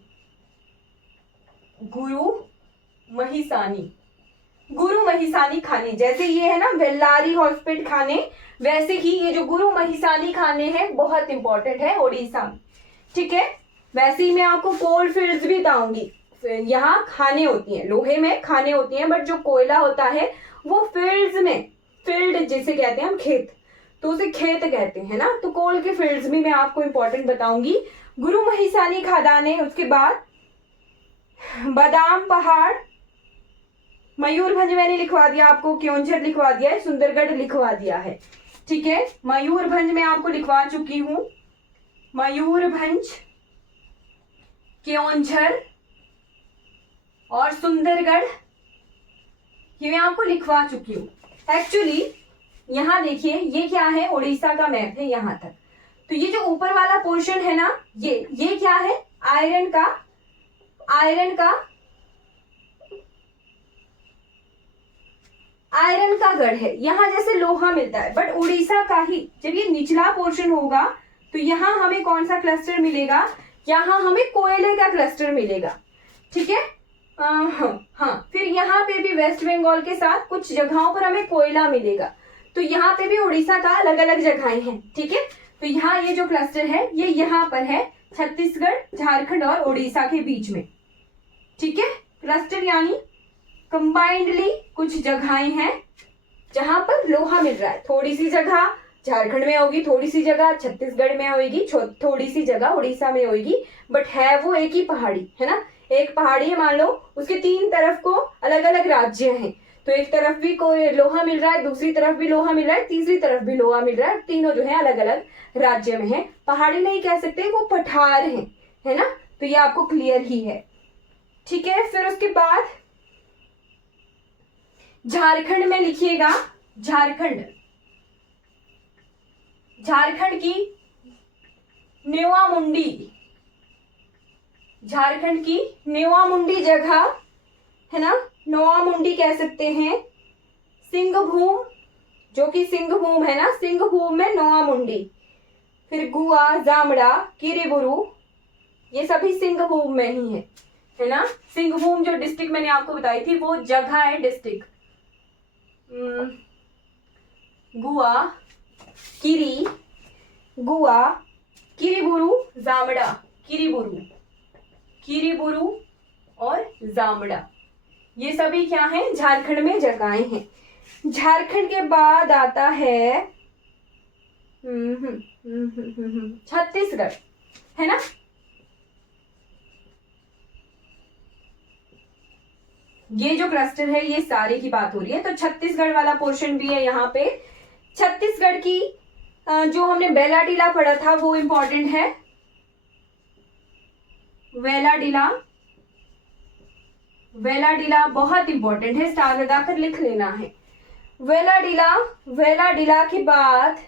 खाने, जैसे ये है ना वेल्लारी हॉस्पिटल खाने, वैसे ही ये जो गुरु महिसानी खाने हैं बहुत इंपॉर्टेंट है ओडिशा में। ठीक है, वैसे ही मैं आपको कोल फील्ड्स भी बताऊंगी, यहाँ खाने होती हैं, लोहे में खाने होती हैं, बट जो कोयला होता है वो फील्ड्स में, फील्ड जिसे कहते हैं हम खेत, तो उसे खेत कहते हैं ना, तो कोल के फील्ड्स भी मैं आपको इंपॉर्टेंट बताऊंगी। गुरु महिसानी खादाने, उसके बाद बादाम पहाड़, मयूरभंज मैंने लिखवा दिया आपको, क्योंझर लिखवा दिया है, सुंदरगढ़ लिखवा दिया है। ठीक है, मयूरभंज में आपको लिखवा चुकी हूं, मयूरभंज, क्योंझर और सुंदरगढ़, ये मैं आपको लिखवा चुकी हूँ। एक्चुअली यहाँ देखिए ये क्या है, उड़ीसा का मैप है यहाँ तक, तो ये जो ऊपर वाला पोर्शन है ना ये क्या है? आयरन का गढ़ है। यहाँ जैसे लोहा मिलता है, बट उड़ीसा का ही जब ये निचला पोर्शन होगा तो यहाँ हमें कौन सा क्लस्टर मिलेगा? यहाँ हमें कोयले का क्लस्टर मिलेगा। ठीक है, हाँ, फिर यहाँ पे भी वेस्ट बंगाल के साथ कुछ जगहों पर हमें कोयला मिलेगा, तो यहाँ पे भी उड़ीसा का अलग अलग जगहें हैं। ठीक है, तो यहाँ ये जो क्लस्टर है ये यहाँ पर है, छत्तीसगढ़, झारखंड और उड़ीसा के बीच में। ठीक है, क्लस्टर यानी कंबाइंडली कुछ जगहें हैं जहां पर लोहा मिल रहा है। थोड़ी सी जगह झारखंड में होगी, थोड़ी सी जगह छत्तीसगढ़ में होगी, थोड़ी सी जगह उड़ीसा में होगी, बट है वो एक ही पहाड़ी, है ना, एक पहाड़ी है, मान लो उसके तीन तरफ को अलग अलग राज्य हैं, तो एक तरफ भी कोई लोहा मिल रहा है, दूसरी तरफ भी लोहा मिल रहा है, तीसरी तरफ भी लोहा मिल रहा है, तीनों जो है अलग अलग राज्य में है। पहाड़ी नहीं कह सकते, वो पठार है ना, तो ये आपको क्लियर ही है। ठीक है, फिर उसके बाद झारखंड में लिखिएगा, झारखंड, झारखंड की नेवा मुंडी, झारखंड की नेवा मुंडी जगह है ना, नोआ मुंडी कह सकते हैं। सिंहभूम, जो कि सिंहभूम है ना, सिंहभूम में नोआ मुंडी। फिर गुआ, जामड़ा, किरीबुरू, ये सभी सिंहभूम में ही है ना। सिंहभूम जो डिस्ट्रिक्ट मैंने आपको बताई थी वो जगह है, डिस्ट्रिक्ट। गुआ, किरीबुरू, जामड़ा, किरीबुरू और जामड़ा, ये सभी क्या हैं, झारखंड में जगहें हैं। झारखंड के बाद आता है छत्तीसगढ़, है ना। ये जो क्लस्टर है ये सारे की बात हो रही है, तो छत्तीसगढ़ वाला पोर्शन भी है यहाँ पे। छत्तीसगढ़ की जो हमने बेलाडीला पढ़ा था वो इंपॉर्टेंट है। वेलाडीला बहुत इंपॉर्टेंट है, स्टार लगाकर लिख लेना है। वेलाडीला के बाद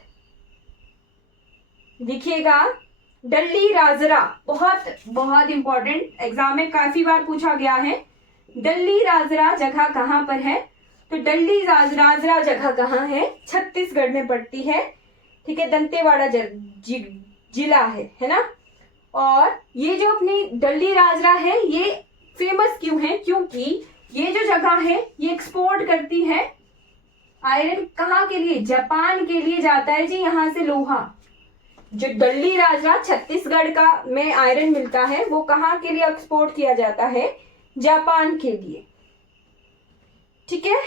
देखिएगा डल्ली राजरा, बहुत बहुत इंपॉर्टेंट, एग्जाम में काफी बार पूछा गया है। डल्ली राजरा जगह कहाँ पर है, तो डल्ली राजरा जगह कहाँ है, छत्तीसगढ़ में पड़ती है। ठीक है, दंतेवाड़ा जिला है ना। और ये जो अपनी डल्ली राजरा है ये फेमस क्यों है, क्योंकि ये जो जगह है ये एक्सपोर्ट करती है आयरन। कहाँ के लिए, जापान के लिए जाता है जी यहाँ से लोहा। जो डल्ली राजरा छत्तीसगढ़ का में आयरन मिलता है वो कहाँ के लिए एक्सपोर्ट किया जाता है, जापान के लिए। ठीक है,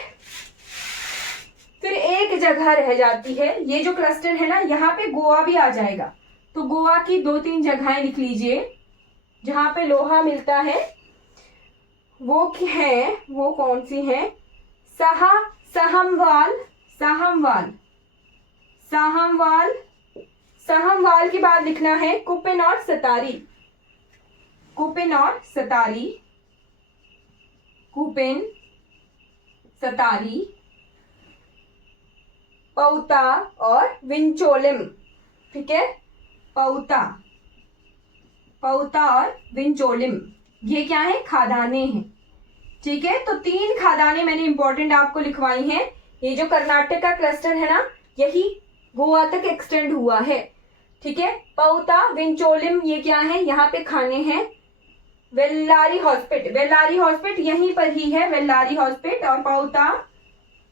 फिर एक जगह रह जाती है, ये जो क्लस्टर है ना यहाँ पे गोवा भी आ जाएगा। तो गोवा की 2-3 जगहें लिख लीजिए जहां पे लोहा मिलता है, वो है, वो कौन सी है, साहमवाल के बाद लिखना है कुपिन और सतारी, पौता और विंचोलिम। ठीक है, पौता और विंचोलिम, ये क्या है, खादाने हैं। ठीक है, तो 3 खादाने मैंने इंपॉर्टेंट आपको लिखवाई हैं। ये जो कर्नाटक का क्लस्टर है ना यही गोवा तक एक्सटेंड हुआ है। ठीक है, पौता, विंचोलिम, ये क्या है, यहाँ पे खाने हैं। वेल्लारी हॉस्पिट यहीं पर ही है, वेल्लारी हॉस्पिट, और पौता,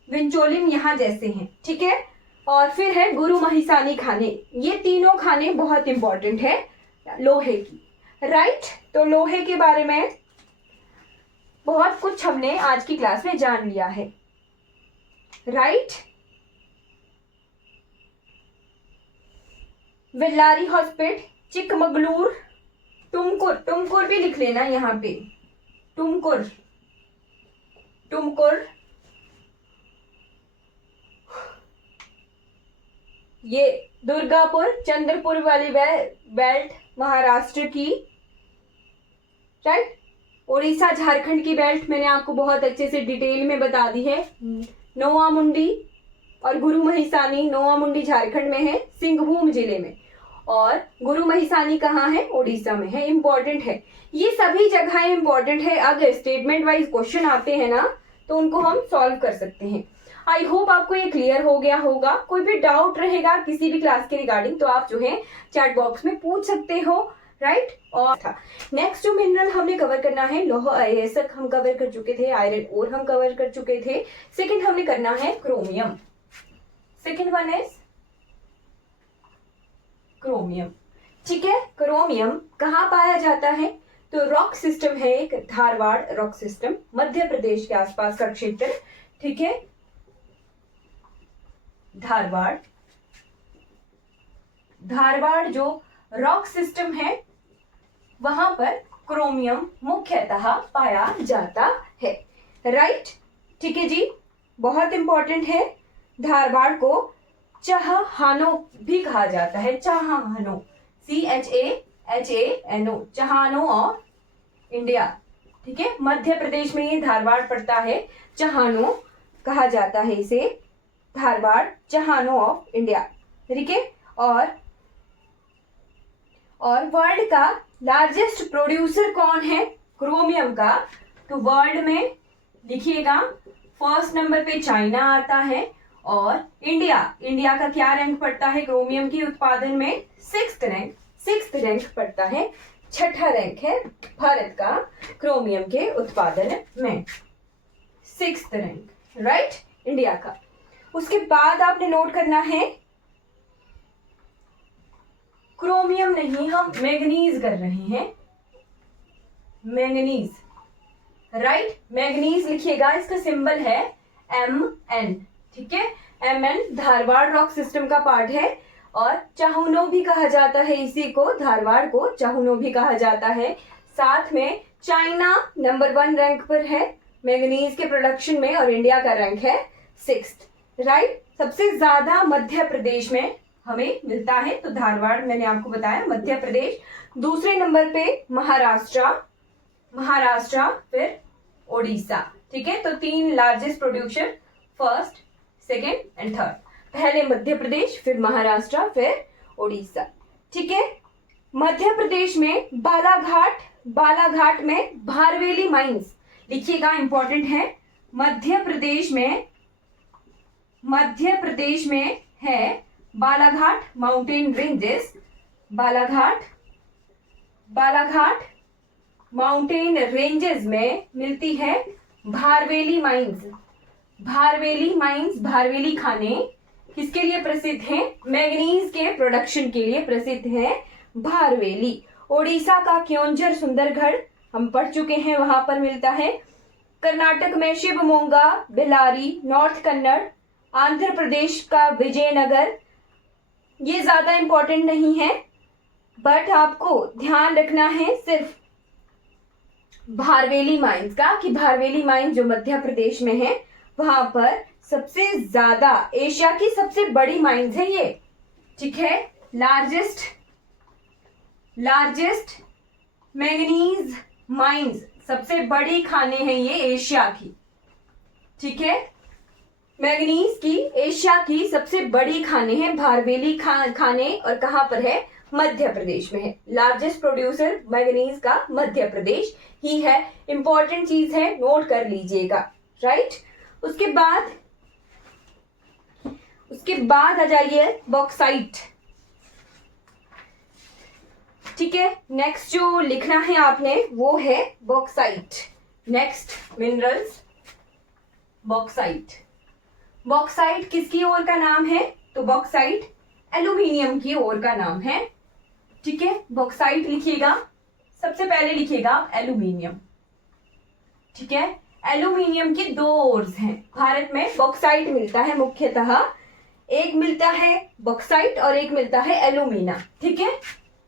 विंचोलिम यहाँ जैसे हैं। ठीक है, और फिर है गुरु महिसानी खाने, ये तीनों खाने बहुत इंपॉर्टेंट है लोहे की। राइट, तो लोहे के बारे में बहुत कुछ हमने आज की क्लास में जान लिया है। राइट, वेल्लारी हॉस्पिट, चिकमगलूर, टुमकुर भी लिख लेना यहाँ पे, टुमकुर, ये दुर्गापुर, चंद्रपुर वाली बेल्ट महाराष्ट्र की। राइट, उड़ीसा झारखंड की बेल्ट मैंने आपको बहुत अच्छे से डिटेल में बता दी है। नोआ मुंडी और गुरु महिसानी, नोआ मुंडी झारखंड में है, सिंहभूम जिले में, और गुरु महिसानी कहाँ है, उड़ीसा में है। इंपॉर्टेंट है, ये सभी जगह इंपॉर्टेंट है। अगर स्टेटमेंट वाइज क्वेश्चन आते हैं ना तो उनको हम सॉल्व कर सकते हैं। आई होप आपको ये क्लियर हो गया होगा। कोई भी डाउट रहेगा किसी भी क्लास के रिगार्डिंग तो आप जो है चैट बॉक्स में पूछ सकते हो। राइट, और था नेक्स्ट जो मिनरल हमने कवर करना है, लौह अयस्क हम कवर कर चुके थे, आयरन ओर हम कवर कर चुके थे। सेकंड हमने करना है chromium. Second one is chromium. ठीक है, क्रोमियम कहाँ पाया जाता है, तो रॉक सिस्टम है एक, धारवाड़ रॉक सिस्टम, मध्य प्रदेश के आसपास का क्षेत्र। ठीक है, धारवाड़ जो रॉक सिस्टम है वहां पर क्रोमियम मुख्यतः पाया जाता है। राइट, ठीक है जी, बहुत इंपॉर्टेंट है। धारवाड़ को चहानो भी कहा जाता है, चहानो, CHANO, चहानो और इंडिया। ठीक है, मध्य प्रदेश में ये धारवाड़ पड़ता है, चहानो कहा जाता है इसे। धारवाड़ चहानो ऑफ इंडिया। ठीक है, और वर्ल्ड का लार्जेस्ट प्रोड्यूसर कौन है क्रोमियम का? तो वर्ल्ड में लिखिएगा, फर्स्ट नंबर पे चाइना आता है, और इंडिया का क्या रैंक पड़ता है क्रोमियम के उत्पादन में? सिक्स्थ रैंक पड़ता है, छठा रैंक है भारत का क्रोमियम के उत्पादन में, सिक्स्थ रैंक, राइट, इंडिया का। उसके बाद आपने नोट करना है, क्रोमियम नहीं, हम मैंगनीज कर रहे हैं, मैंगनीज, राइट, मैंगनीज लिखिएगा, इसका सिंबल है Mn। ठीक है, Mn धारवाड़ रॉक सिस्टम का पार्ट है, और चाहुनो भी कहा जाता है इसी को, धारवाड़ को चाहुनो भी कहा जाता है। साथ में चाइना नंबर 1 रैंक पर है मैंगनीज के प्रोडक्शन में, और इंडिया का रैंक है 6th, राइट। सबसे ज्यादा मध्य प्रदेश में हमें मिलता है, तो धारवाड़ मैंने आपको बताया, मध्य प्रदेश। दूसरे नंबर पे महाराष्ट्र, फिर ओडिशा। ठीक है, तो 3 largest producer, first, second and third. पहले मध्य प्रदेश, फिर महाराष्ट्र, फिर ओडिशा। ठीक है, मध्य प्रदेश में बालाघाट में भारवेली माइंस, लिखिएगा, इंपॉर्टेंट है। मध्य प्रदेश में है Balaghat mountain ranges, Balaghat mountain ranges में मिलती है भारवेली माइंस। भारवेली खाने किसके लिए प्रसिद्ध हैं? मैंगनीज के प्रोडक्शन के लिए प्रसिद्ध है भारवेली। ओडिशा का क्योंझर सुंदरगढ़ हम पढ़ चुके हैं, वहां पर मिलता है। कर्नाटक में शिवमोगा, बेल्लारी, नॉर्थ कन्नड़। आंध्र प्रदेश का विजयनगर, ये ज्यादा इंपॉर्टेंट नहीं है, बट आपको ध्यान रखना है सिर्फ भारवेली माइंस का, कि भारवेली माइंस जो मध्य प्रदेश में है, वहां पर सबसे ज्यादा, एशिया की सबसे बड़ी माइंस है ये। ठीक है, लार्जेस्ट मैंगनीज माइंस, सबसे बड़ी खाने हैं ये एशिया की। ठीक है, मैंगनीज की एशिया की सबसे बड़ी खाने हैं भारवेली खाने, और कहां पर है? मध्य प्रदेश में है। लार्जेस्ट प्रोड्यूसर मैंगनीज का मध्य प्रदेश ही है, इंपॉर्टेंट चीज है, नोट कर लीजिएगा, राइट। उसके बाद आ जाइए बॉक्साइट। ठीक है, नेक्स्ट जो लिखना है आपने वो है बॉक्साइट। नेक्स्ट मिनरल्स, बॉक्साइट किसकी ओर का नाम है? तो बॉक्साइट एल्यूमिनियम की ओर का नाम है। ठीक है, बॉक्साइट लिखिएगा, सबसे पहले लिखिएगा एल्यूमिनियम। ठीक है, एल्यूमिनियम की 2 ओर्स हैं। भारत में बॉक्साइट मिलता है मुख्यतः, एक मिलता है बॉक्साइट और एक मिलता है एल्यूमिना। ठीक है,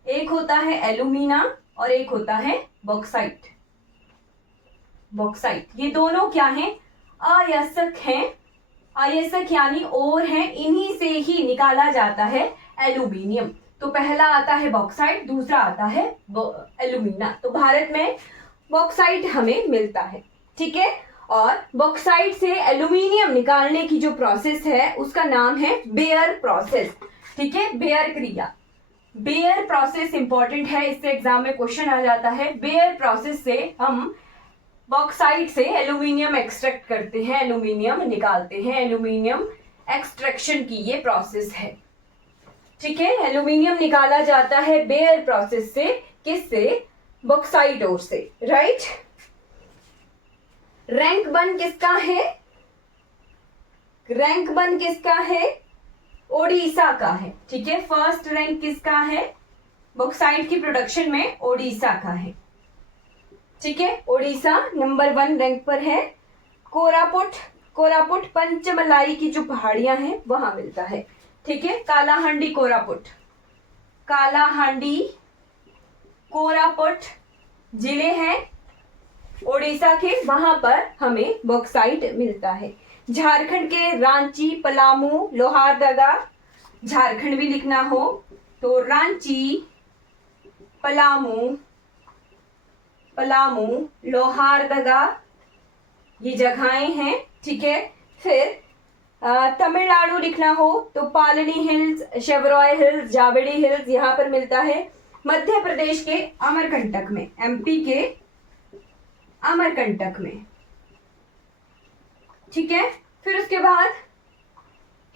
एक होता है एल्यूमिना और एक होता है बॉक्साइट। ये दोनों क्या हैं? अयस्क हैं, अयस्क यानी ओर हैं, इन्हीं से ही निकाला जाता है एल्यूमिनियम। तो पहला आता है बॉक्साइट, दूसरा आता है एल्यूमिना। तो भारत में बॉक्साइट हमें मिलता है। ठीक है, और बॉक्साइट से एल्यूमिनियम निकालने की जो प्रोसेस है उसका नाम है बेयर प्रोसेस। ठीक है, बेयर क्रिया, बेयर प्रोसेस इंपॉर्टेंट है, इससे एग्जाम में क्वेश्चन आ जाता है। बेयर प्रोसेस से हम बॉक्साइट से एल्यूमिनियम एक्सट्रैक्ट करते हैं, एल्यूमिनियम निकालते हैं, एल्यूमिनियम एक्सट्रैक्शन की ये प्रोसेस है। ठीक है, एल्यूमिनियम निकाला जाता है बेयर प्रोसेस से, किससे? बॉक्साइट ओर से, राइट। रैंक 1 किसका है? ओडिशा का है। ठीक है, फर्स्ट रैंक किसका है बॉक्साइट की प्रोडक्शन में? ओडिशा का है। ठीक है, ओडिशा नंबर 1 रैंक पर है। कोरापुट पंचमलाई की जो पहाड़ियां हैं वहां मिलता है। ठीक है, कालाहांडी कोरापुट जिले हैं ओडिशा के, वहां पर हमें बॉक्साइट मिलता है। झारखंड के रांची, पलामू, लोहारदगा, झारखंड भी लिखना हो तो रांची, पलामू, लोहारदगा ये जगहें हैं। ठीक है, फिर तमिलनाडु लिखना हो तो पालनी हिल्स, शेवरॉय हिल्स, जावेडी हिल्स यहाँ पर मिलता है। मध्य प्रदेश के अमरकंटक में, एमपी के अमरकंटक में, ठीक है। फिर उसके बाद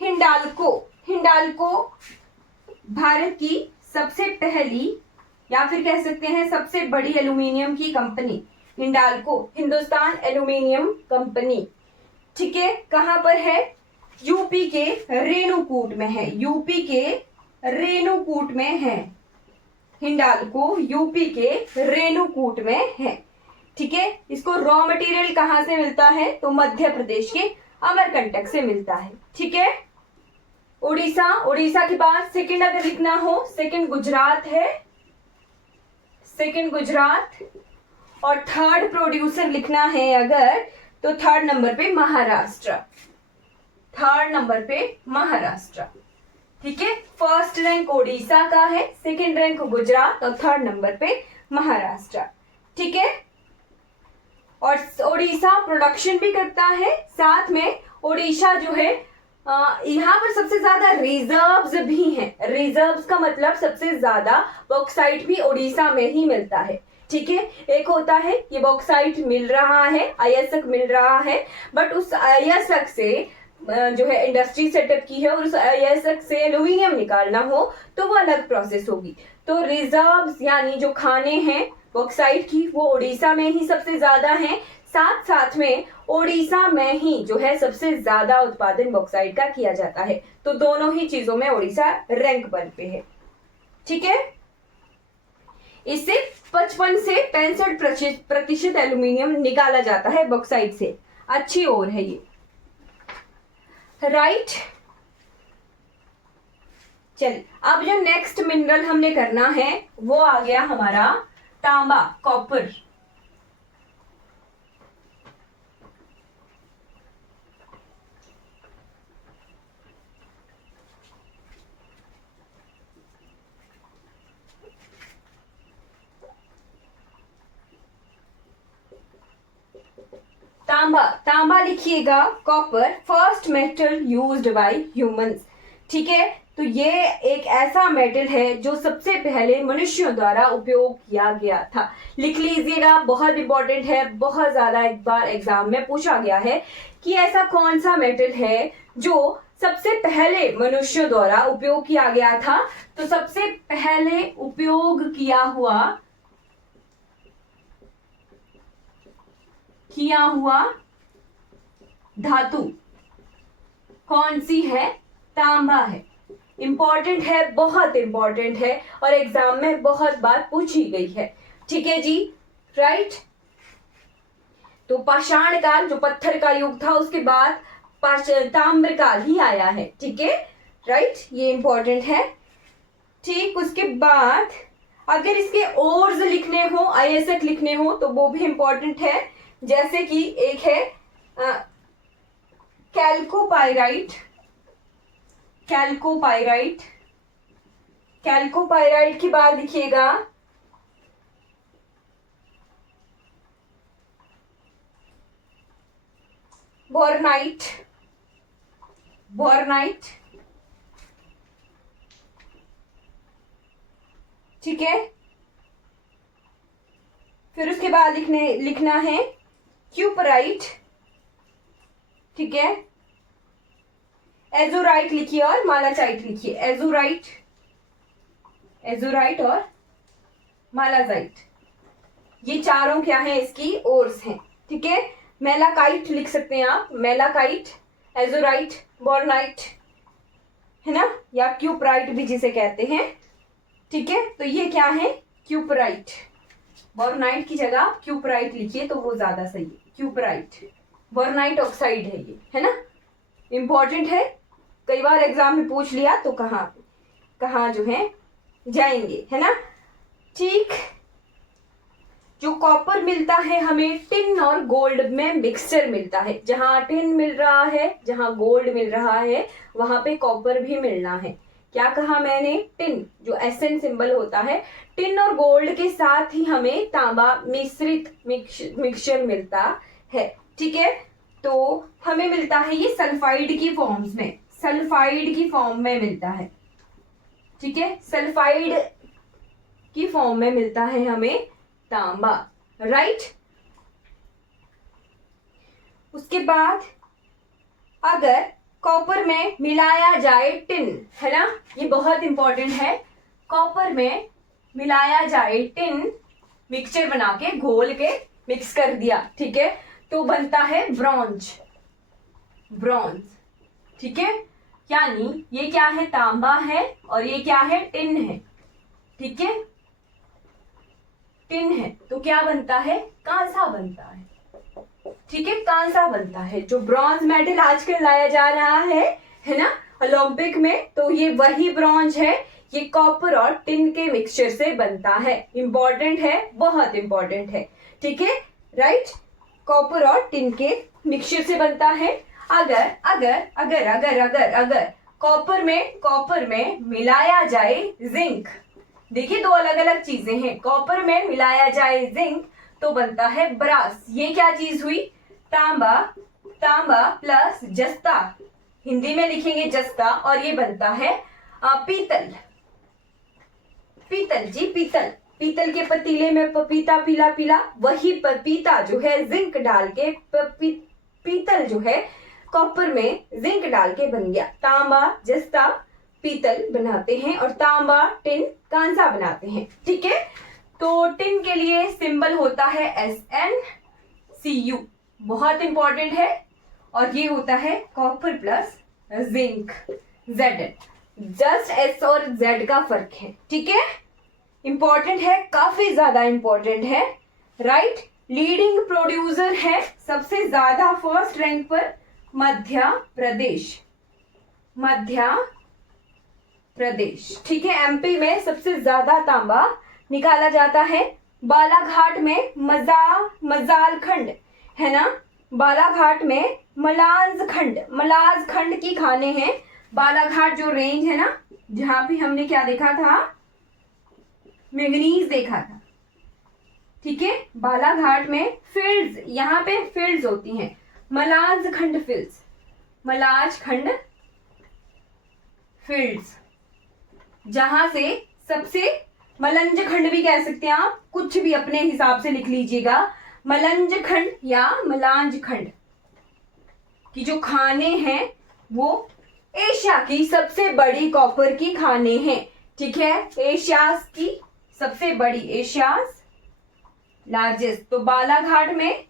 हिंडाल्को, हिंडाल्को भारत की सबसे पहली या फिर कह सकते हैं सबसे बड़ी एल्यूमिनियम की company, Hindalco Hindustan aluminium company, ठीक है। कहां पर है? यूपी के रेणुकूट में है, यूपी के रेणुकूट में है हिंडाल्को, यूपी के रेणुकूट में है, ठीक है। इसको रॉ मटेरियल कहां से मिलता है? तो मध्य प्रदेश के अमरकंटक से मिलता है, ठीक है। उड़ीसा, उड़ीसा के बाद सेकंड अगर लिखना हो, सेकंड गुजरात है, सेकंड गुजरात। और थर्ड प्रोड्यूसर लिखना है अगर, तो थर्ड नंबर पे महाराष्ट्र, थर्ड नंबर पे महाराष्ट्र, ठीक है। फर्स्ट रैंक उड़ीसा का है, सेकंड रैंक गुजरात और थर्ड नंबर पे महाराष्ट्र, ठीक है। और उड़ीसा प्रोडक्शन भी करता है, साथ में उड़ीसा जो है यहाँ पर सबसे ज्यादा रिजर्व्स भी हैं। रिजर्व्स का मतलब सबसे ज्यादा बॉक्साइट भी उड़ीसा में ही मिलता है, ठीक है। एक होता है कि बॉक्साइट मिल रहा है, अयस्क मिल रहा है, बट उस अयस्क से जो है इंडस्ट्री सेटअप की है और उस अयस्क से एल्यूमिनियम निकालना हो तो वो अलग प्रोसेस होगी। तो रिजर्व्स यानी जो खाने हैं बॉक्साइट की वो उड़ीसा में ही सबसे ज्यादा हैं, साथ साथ में उड़ीसा में ही जो है सबसे ज्यादा उत्पादन बॉक्साइट का किया जाता है। तो दोनों ही चीजों में उड़ीसा रैंक 1 पे है, ठीक है। इससे 55 से 65% एल्यूमिनियम निकाला जाता है बॉक्साइट से, अच्छी ओर है ये, राइट। चल अब जो नेक्स्ट मिनरल हमने करना है वो आ गया हमारा तांबा, कॉपर। तांबा, तांबा लिखिएगा, copper first metal used by humans, ठीक है। तो ये एक ऐसा मेटल है जो सबसे पहले मनुष्यों द्वारा उपयोग किया गया था। लिख लीजिएगा, बहुत इंपॉर्टेंट है, बहुत ज्यादा एक बार एग्जाम में पूछा गया है कि ऐसा कौन सा मेटल है जो सबसे पहले मनुष्यों द्वारा उपयोग किया गया था। तो सबसे पहले उपयोग किया हुआ धातु कौन सी है? तांबा है। इंपॉर्टेंट है, बहुत इंपॉर्टेंट है और एग्जाम में बहुत बार पूछी गई है, ठीक है जी, राइट। तो पाषाण काल जो पत्थर का युग था उसके बाद ताम्र काल ही आया है, ठीक है, राइट, ये इंपॉर्टेंट है। ठीक, उसके बाद अगर इसके ओर्स लिखने हो, अयस्क लिखने हो तो वो भी इंपॉर्टेंट है, जैसे कि एक है कैल्कोपाइराइट, कैल्कोपाइराइट, कैल्कोपाइराइट की बात लिखिएगा, बोर्नाइट, बोर्नाइट, ठीक है। फिर उसके बाद लिखना है क्यूपराइट, ठीक है। एजोराइट लिखिए और मालाचाइट लिखिए, एजोराइट, एजोराइट और मालाजाइट, ये चारों क्या है? इसकी ओर्स हैं, ठीक है। मेलाकाइट लिख सकते हैं आप, मेलाकाइट, एजोराइट, बोर्नाइट, है ना, या क्यूपराइट भी जिसे कहते हैं, ठीक है। तो ये क्या है? क्यूपराइट, बोर्नाइट की जगह क्यूपराइट लिखिए तो वो ज्यादा सही है, क्यूपराइट, बोर्नाइट ऑक्साइड है ये, है ना, इंपॉर्टेंट है, कई बार एग्जाम में पूछ लिया तो कहाँ जो है जाएंगे, है ना। ठीक, जो कॉपर मिलता है हमें टिन और गोल्ड में मिक्सचर मिलता है, जहां टिन मिल रहा है, जहां गोल्ड मिल रहा है, वहां पे कॉपर भी मिलना है। क्या कहा मैंने? टिन, जो एसएन सिंबल होता है, टिन और गोल्ड के साथ ही हमें तांबा मिश्रित मिक्सचर मिलता है, ठीक है। तो हमें मिलता है ये सल्फाइड की फॉर्म्स में, सल्फाइड की फॉर्म में मिलता है, ठीक है, सल्फाइड की फॉर्म में मिलता है हमें तांबा, राइट। उसके बाद अगर कॉपर में मिलाया जाए टिन, है ना, ये बहुत इंपॉर्टेंट है, कॉपर में मिलाया जाए टिन, मिक्सचर बना के घोल के मिक्स कर दिया, ठीक है, तो बनता है ब्रॉन्ज, ब्रॉन्ज, ठीक है। यानी ये क्या है, तांबा है और ये क्या है, टिन है, ठीक है, टिन है, तो क्या बनता है, कांसा बनता है, ठीक है, कांसा बनता है। जो ब्रॉन्ज मेडल आजकल लाया जा रहा है ना, ओलंपिक में, तो ये वही ब्रॉन्ज है, ये कॉपर और टिन के मिक्सचर से बनता है, इंपॉर्टेंट है, बहुत इंपॉर्टेंट है, ठीक है, राइट, कॉपर और टिन के मिक्सचर से बनता है। अगर अगर अगर अगर अगर अगर कॉपर में मिलाया जाए जिंक, देखिए दो अलग अलग चीजें हैं, कॉपर में मिलाया जाए जिंक तो बनता है ब्रास, ये क्या चीज हुई, तांबा, तांबा प्लस जस्ता, हिंदी में लिखेंगे जस्ता, और ये बनता है पीतल, पीतल जी, पीतल, पीतल के पतीले में पपीता पीला पीला, वही पपीता जो है जिंक डाल के पीतल जो है कॉपर में जिंक डाल के बन गया, तांबा जस्ता पीतल बनाते हैं और तांबा टिन कांसा बनाते हैं, ठीक है। तो टिन के लिए सिंबल होता है SnCu, बहुत इंपॉर्टेंट है, और ये होता है copper plus zinc, Zn, just S और Z का फर्क है, ठीक है, इंपॉर्टेंट है, काफी ज्यादा इंपॉर्टेंट है, राइट। लीडिंग प्रोड्यूसर है सबसे ज्यादा, फर्स्ट रैंक पर मध्य प्रदेश, मध्य प्रदेश, ठीक है, MP में सबसे ज्यादा तांबा निकाला जाता है। बालाघाट में मजाल खंड है ना, बालाघाट में मलाज खंड की खाने हैं, बालाघाट जो रेंज है ना, जहां पे हमने क्या देखा था, मैंगनीज देखा था, ठीक है, बालाघाट में फील्ड्स, यहाँ पे फील्ड्स होती हैं, मलाज खंड फील्ड्स, मलाज खंड फील्ड्स, जहां से सबसे, मलंज खंड भी कह सकते हैं आप, कुछ भी अपने हिसाब से लिख लीजिएगा, मलंज खंड या मलांज खंड की जो खाने हैं वो एशिया की सबसे बड़ी कॉपर की खाने हैं, ठीक है, एशिया की सबसे बड़ी, एशियाज लार्जेस्ट। तो बालाघाट में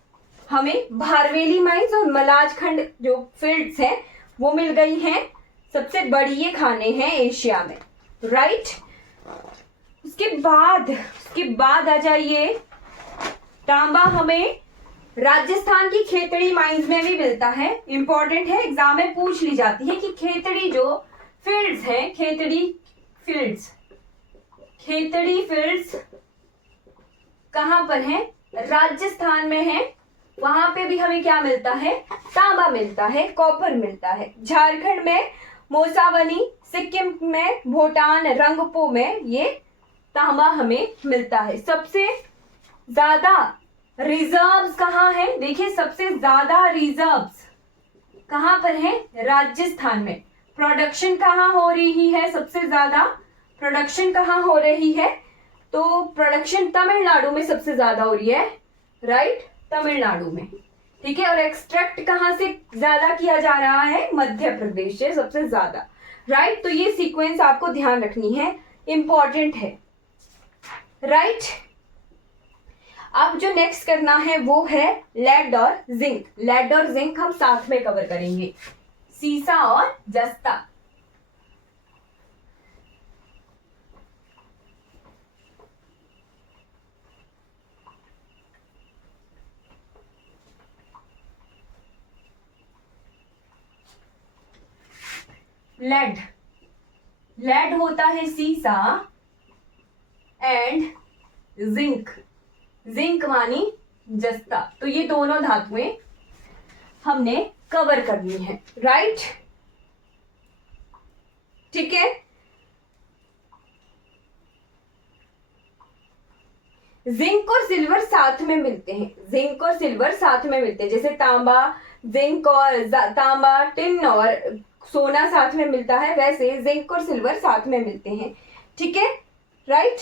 हमें भारवेली माइंस और मलाज खंड जो फील्ड्स हैं वो मिल गई हैं, सबसे बड़ी ये खाने हैं एशिया में, राइट। उसके बाद आ जाइए, तांबा हमें राजस्थान की खेतड़ी माइंस में भी मिलता है, इंपॉर्टेंट है, एग्जाम में पूछ ली जाती है कि खेतड़ी जो फील्ड्स हैं, खेतड़ी फील्ड्स कहां पर हैं, राजस्थान में है, वहां पे भी हमें क्या मिलता है, तांबा मिलता है, कॉपर मिलता है। झारखंड में मोसावनी, सिक्किम में भूटान रंगपो में ये तांबा हमें मिलता है। सबसे ज्यादा रिजर्व्स कहाँ है, देखिए सबसे ज्यादा रिजर्व्स कहाँ पर है, राजस्थान में। प्रोडक्शन कहाँ हो रही है, सबसे ज्यादा प्रोडक्शन कहाँ हो रही है, तो प्रोडक्शन तमिलनाडु में सबसे ज्यादा हो रही है, राइट, तमिलनाडु में, ठीक है। और एक्सट्रैक्ट कहाँ से ज्यादा किया जा रहा है, मध्य प्रदेश से सबसे ज्यादा, राइट। तो ये सीक्वेंस आपको ध्यान रखनी है, इंपॉर्टेंट है, राइट। अब जो नेक्स्ट करना है वो है लेड और जिंक। लेड और जिंक हम साथ में कवर करेंगे, सीसा और जस्ता। लेड होता है सीसा एंड जिंक मानी जस्ता। तो ये दोनों धातुएं हमने कवर करनी है, राइट, ठीक है। जिंक और सिल्वर साथ में मिलते हैं, जैसे तांबा जिंक और तांबा, टिन और सोना साथ में मिलता है, वैसे जिंक और सिल्वर साथ में मिलते हैं। ठीक है, राइट।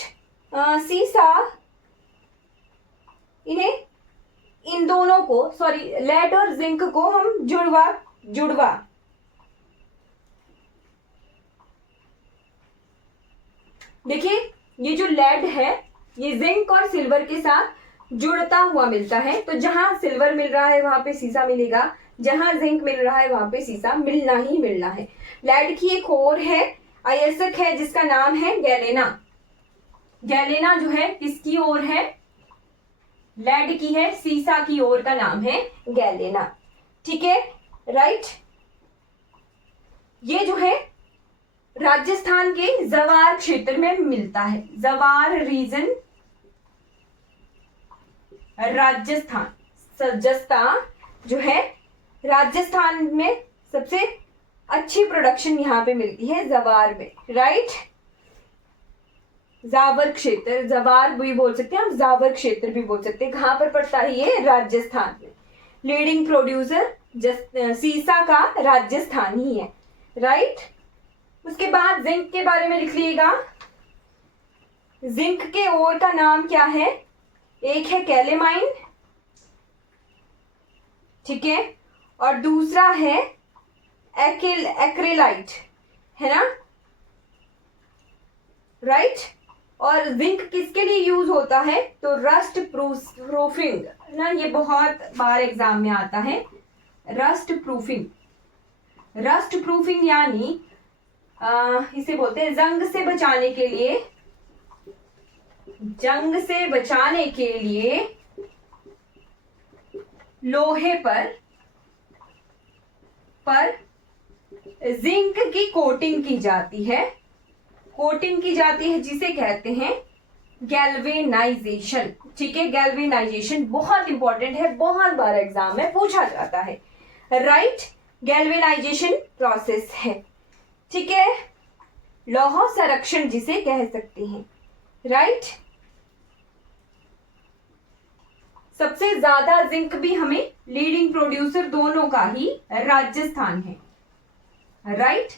सीसा, इन्हें इन दोनों को, सॉरी, लेड और जिंक को हम जुड़वा जुड़वा देखिए, ये जो लेड है ये जिंक और सिल्वर के साथ जुड़ता हुआ मिलता है। तो जहां सिल्वर मिल रहा है वहां पे सीसा मिलेगा, जहां जिंक मिल रहा है वहां पे सीसा मिलना ही मिलना है। लेड की एक और है, अयस्क है, जिसका नाम है गैलेना। गैलेना जो है किसकी ओर है? लेड की है, सीसा की ओर का नाम है गैलेना। ठीक है, राइट। ये जो है राजस्थान के जवार क्षेत्र में मिलता है। जवार रीजन, राजस्थान, सजस्ता जो है राजस्थान में सबसे अच्छी प्रोडक्शन यहां पे मिलती है जवार में, राइट। जावर क्षेत्र, जवार भी बोल सकते हैं हम, जावर क्षेत्र भी बोल सकते हैं। कहां पर पड़ता है ये? राजस्थान में। लीडिंग प्रोड्यूसर सीसा का राजस्थान ही है, राइट। उसके बाद जिंक के बारे में लिख लीजिएगा। जिंक के ओर का नाम क्या है? एक है कैलेमाइन, ठीक है, और दूसरा है एक्रेलाइट, है ना, राइट। और जिंक किसके लिए यूज होता है? तो रस्ट प्रूफिंग ना, ये बहुत बार एग्जाम में आता है। रस्ट प्रूफिंग, रस्ट प्रूफिंग यानी इसे बोलते हैं जंग से बचाने के लिए, जंग से बचाने के लिए लोहे पर जिंक की कोटिंग की जाती है, कोटिंग की जाती है, जिसे कहते हैं गैल्वेनाइजेशन। ठीक है, गैल्वेनाइजेशन बहुत इंपॉर्टेंट है, बहुत बार एग्जाम में पूछा जाता है, राइट। गैल्वेनाइजेशन प्रोसेस है, ठीक है। लौह संरक्षण जिसे कह सकते हैं, राइट। सबसे ज्यादा जिंक भी हमें लीडिंग प्रोड्यूसर दोनों का ही राजस्थान है, राइट।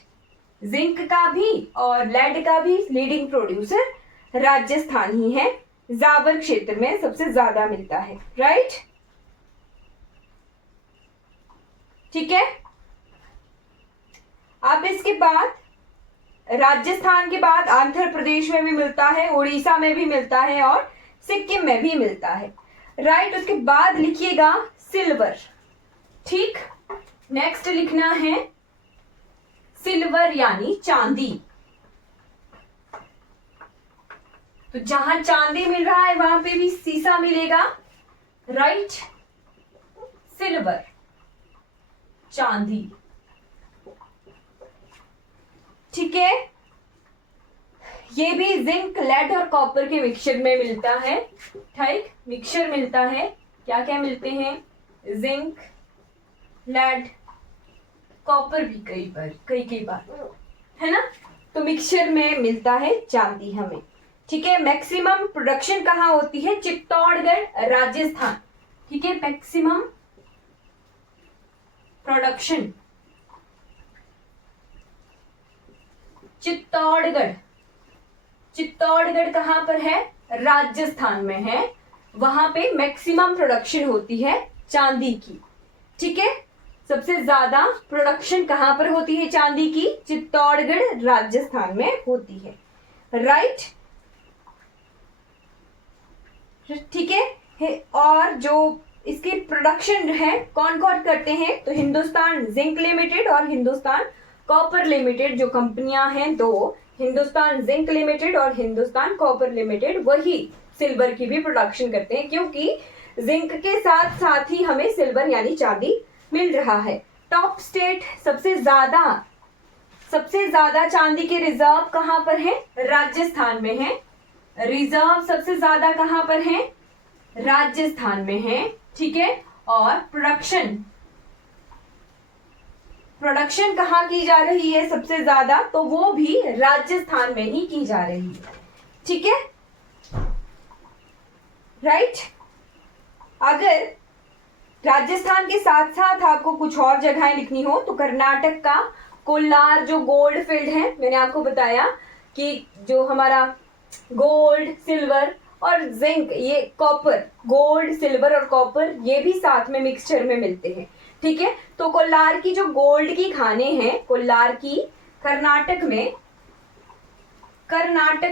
जिंक का भी और लेड का भी लीडिंग प्रोड्यूसर राजस्थान ही है। जावर क्षेत्र में सबसे ज्यादा मिलता है, राइट। ठीक है, अब इसके बाद राजस्थान के बाद आंध्र प्रदेश में भी मिलता है, उड़ीसा में भी मिलता है और सिक्किम में भी मिलता है, राइट। उसके बाद लिखिएगा सिल्वर, ठीक। नेक्स्ट लिखना है सिल्वर यानी चांदी। तो जहां चांदी मिल रहा है वहां पे भी सीसा मिलेगा, राइट। सिल्वर, चांदी, ठीक है। ये भी जिंक, लेड और कॉपर के मिक्सचर में मिलता है, ठीक, मिक्सचर मिलता है। क्या क्या मिलते हैं? जिंक, लेड, कॉपर भी कई बार, है ना। तो मिक्सचर में मिलता है चांदी हमें, ठीक है। मैक्सिमम प्रोडक्शन कहाँ होती है? चित्तौड़गढ़, राजस्थान, ठीक है। मैक्सिमम प्रोडक्शन चित्तौड़गढ़, चित्तौड़गढ़ कहां पर है? राजस्थान में है। वहां पे मैक्सिमम प्रोडक्शन होती है चांदी की, ठीक है। सबसे ज्यादा प्रोडक्शन कहां पर होती है चांदी की? चित्तौड़गढ़, राजस्थान में होती है, राइट। ठीक है। और जो इसकी प्रोडक्शन है कौन कौन करते हैं? तो हिंदुस्तान जिंक लिमिटेड और हिंदुस्तान कॉपर लिमिटेड, जो कंपनियां हैं दो, हिंदुस्तान जिंक लिमिटेड और हिंदुस्तान कॉपर लिमिटेड, वही सिल्वर की भी प्रोडक्शन करते हैं, क्योंकि जिंक के साथ साथ ही हमें सिल्वर यानी चांदी मिल रहा है। टॉप स्टेट सबसे ज्यादा चांदी के रिजर्व कहां पर है? राजस्थान में है। रिजर्व सबसे ज्यादा कहां पर है? राजस्थान में है, ठीक है। और प्रोडक्शन कहाँ की जा रही है सबसे ज्यादा? तो वो भी राजस्थान में ही की जा रही है, ठीक है, राइट। अगर राजस्थान के साथ साथ आपको कुछ और जगहें लिखनी हो तो कर्नाटक का कोलार जो गोल्ड फील्ड है, मैंने आपको बताया कि जो हमारा गोल्ड सिल्वर और जिंक, ये कॉपर, गोल्ड सिल्वर और कॉपर ये भी साथ में मिक्सचर में मिलते हैं। ठीक है, तो कोलार की जो गोल्ड की खाने हैं, कोलार की कर्नाटक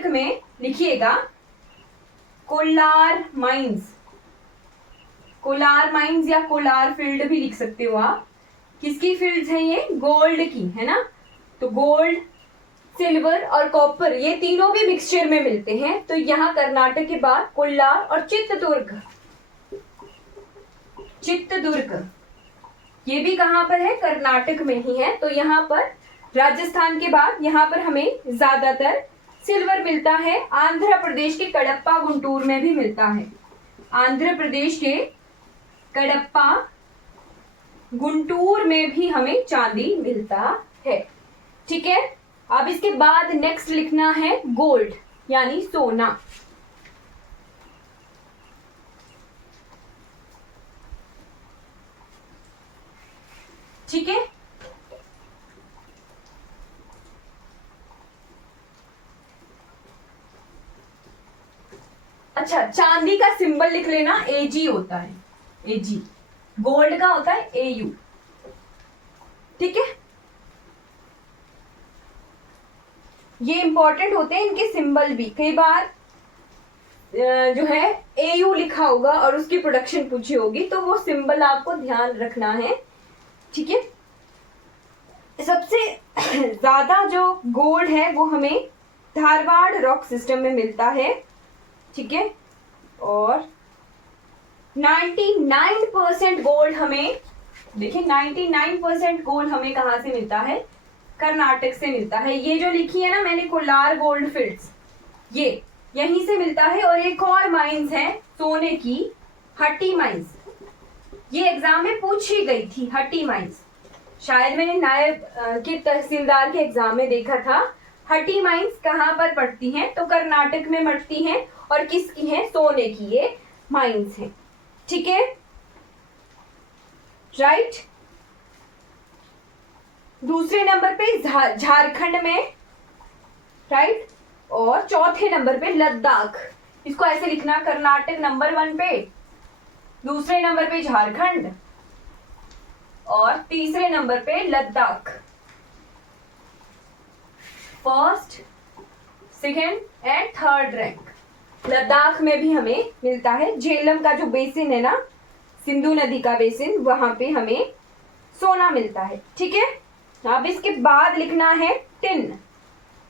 में लिखिएगा कोलार माइंस, कोलार माइंस या कोलार फील्ड भी लिख सकते हो आप। किसकी फील्ड्स हैं ये? गोल्ड की, है ना। तो गोल्ड सिल्वर और कॉपर ये तीनों भी मिक्सचर में मिलते हैं। तो यहाँ कर्नाटक के बाद कोल्लार और चित्रदुर्ग ये भी कहाँ पर है? कर्नाटक में ही है। तो यहाँ पर राजस्थान के बाद यहाँ पर हमें ज्यादातर सिल्वर मिलता है। आंध्र प्रदेश के कडप्पा गुंटूर में भी मिलता है। आंध्र प्रदेश के कडप्पा गुंटूर में भी हमें चांदी मिलता है। ठीक है, अब इसके बाद नेक्स्ट लिखना है गोल्ड यानी सोना। ठीक है, अच्छा, चांदी का सिंबल लिख लेना, एजी होता है, एजी। गोल्ड का होता है एयू। ठीक है, ये इंपॉर्टेंट होते हैं इनके सिंबल भी। कई बार जो है एयू लिखा होगा और उसकी प्रोडक्शन पूछी होगी, तो वो सिंबल आपको ध्यान रखना है। ठीक है, सबसे ज्यादा जो गोल्ड है वो हमें धारवाड़ रॉक सिस्टम में मिलता है। ठीक है, और 99% गोल्ड हमें, देखिए 99% गोल्ड हमें कहां से मिलता है? कर्नाटक से मिलता है। ये जो लिखी है ना मैंने कोलार गोल्ड फील्ड्स, ये यहीं से मिलता है। और एक और माइंस है सोने की, हट्टी माइंस, ये एग्जाम में पूछी गई थी। हट्टी माइंस शायद मैंने नायब के तहसीलदार के एग्जाम में देखा था। हट्टी माइंस कहाँ पर पड़ती हैं? तो कर्नाटक में पड़ती हैं। और किसकी है? सोने की ये माइंस है। ठीक है, राइट। दूसरे नंबर पे झारखंड में, राइट। और चौथे नंबर पे लद्दाख। इसको ऐसे लिखना, कर्नाटक नंबर 1 पे, दूसरे नंबर पे झारखंड और तीसरे नंबर पे Ladakh. First, second and third rank Ladakh में भी हमें मिलता है। झेलम का जो बेसिन है ना, सिंधु नदी का बेसिन, वहां पे हमें सोना मिलता है। ठीक है, अब इसके बाद लिखना है टिन।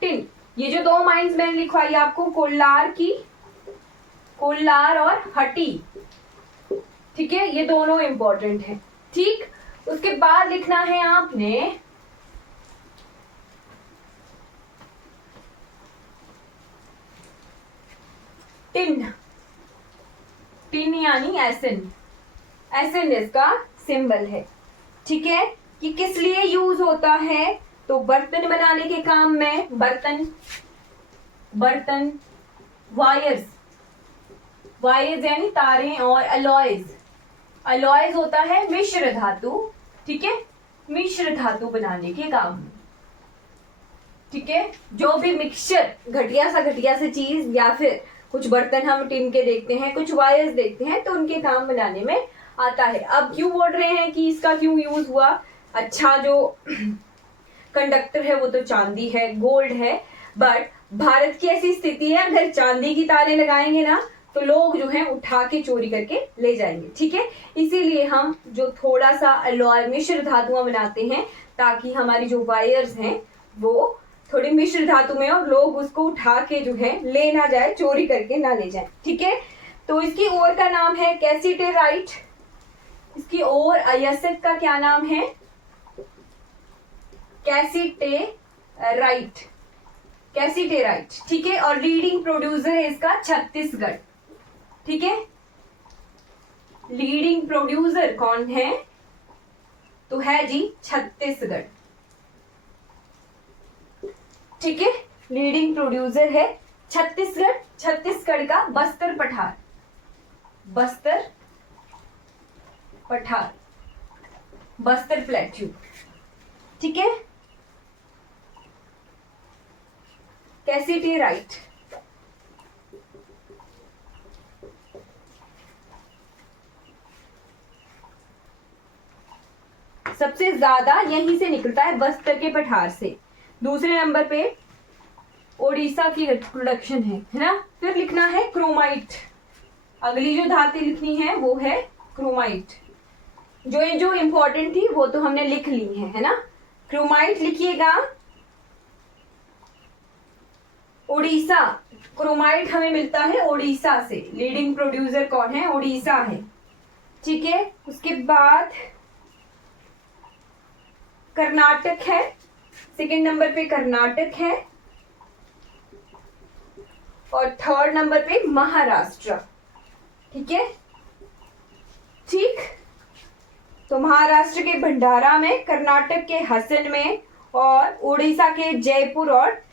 टिन, ये जो दो माइंस मैंने लिखवाई आपको, कोल्लार की, कोल्लार और हट्टी। ठीक है, ये दोनों इंपॉर्टेंट है। ठीक, उसके बाद लिखना है आपने टिन। टिन यानी एसिन, एसिन इसका सिंबल है। ठीक है, ये किस लिए यूज होता है? तो बर्तन बनाने के काम में, बर्तन वायर्स, वायर्स यानी तारें, और अलॉयज, अलॉयज होता है मिश्र धातु। ठीक है, मिश्र धातु बनाने के काम में। ठीक है, जो भी मिक्सचर घटिया से चीज या फिर कुछ बर्तन हम टिन के देखते हैं, कुछ वायर्स देखते हैं, तो उनके काम बनाने में आता है। अब क्यों बोल रहे हैं कि इसका क्यों यूज हुआ? अच्छा, जो कंडक्टर है वो तो चांदी है, गोल्ड है, बट भारत की ऐसी स्थिति है अगर चांदी की तारें लगाएंगे ना तो लोग जो है उठा के चोरी करके ले जाएंगे। ठीक है, इसीलिए हम जो थोड़ा सा अलॉय मिश्र धातुआं बनाते हैं ताकि हमारी जो वायर्स हैं वो थोड़ी मिश्र धातु में और लोग उसको उठा के जो है ले ना जाए, चोरी करके ना ले जाए। ठीक है, तो इसकी ओर का नाम है कैसीटेराइट। इसकी ओर अयस्क का क्या नाम है? कैसीटेराइट, कैसीटेराइट। ठीक है, और लीडिंग प्रोड्यूसर है इसका छत्तीसगढ़। ठीक है, लीडिंग प्रोड्यूसर कौन है? तो है जी छत्तीसगढ़। ठीक है, लीडिंग प्रोड्यूसर है छत्तीसगढ़। छत्तीसगढ़ का बस्तर पठार, बस्तर पठार, बस्तर प्लेट्यू। ठीक है, कैसिटी राइट, सबसे ज्यादा यहीं से निकलता है, बस्तर के पठार से। दूसरे नंबर पे ओडिशा की प्रोडक्शन है ना। फिर लिखना है क्रोमाइट, अगली जो धातु लिखनी है वो है क्रोमाइट। जो इंपॉर्टेंट थी वो तो हमने लिख ली है ना। क्रोमाइट लिखिएगा, ओडिशा, क्रोमाइट हमें मिलता है ओडिशा से। लीडिंग प्रोड्यूसर कौन है? ओडिशा है। ठीक है, उसके बाद कर्नाटक है, सेकंड नंबर पे कर्नाटक है, और थर्ड नंबर पे महाराष्ट्र। ठीक है, ठीक, तो महाराष्ट्र के भंडारा में, कर्नाटक के हसन में, और उड़ीसा के जयपुर और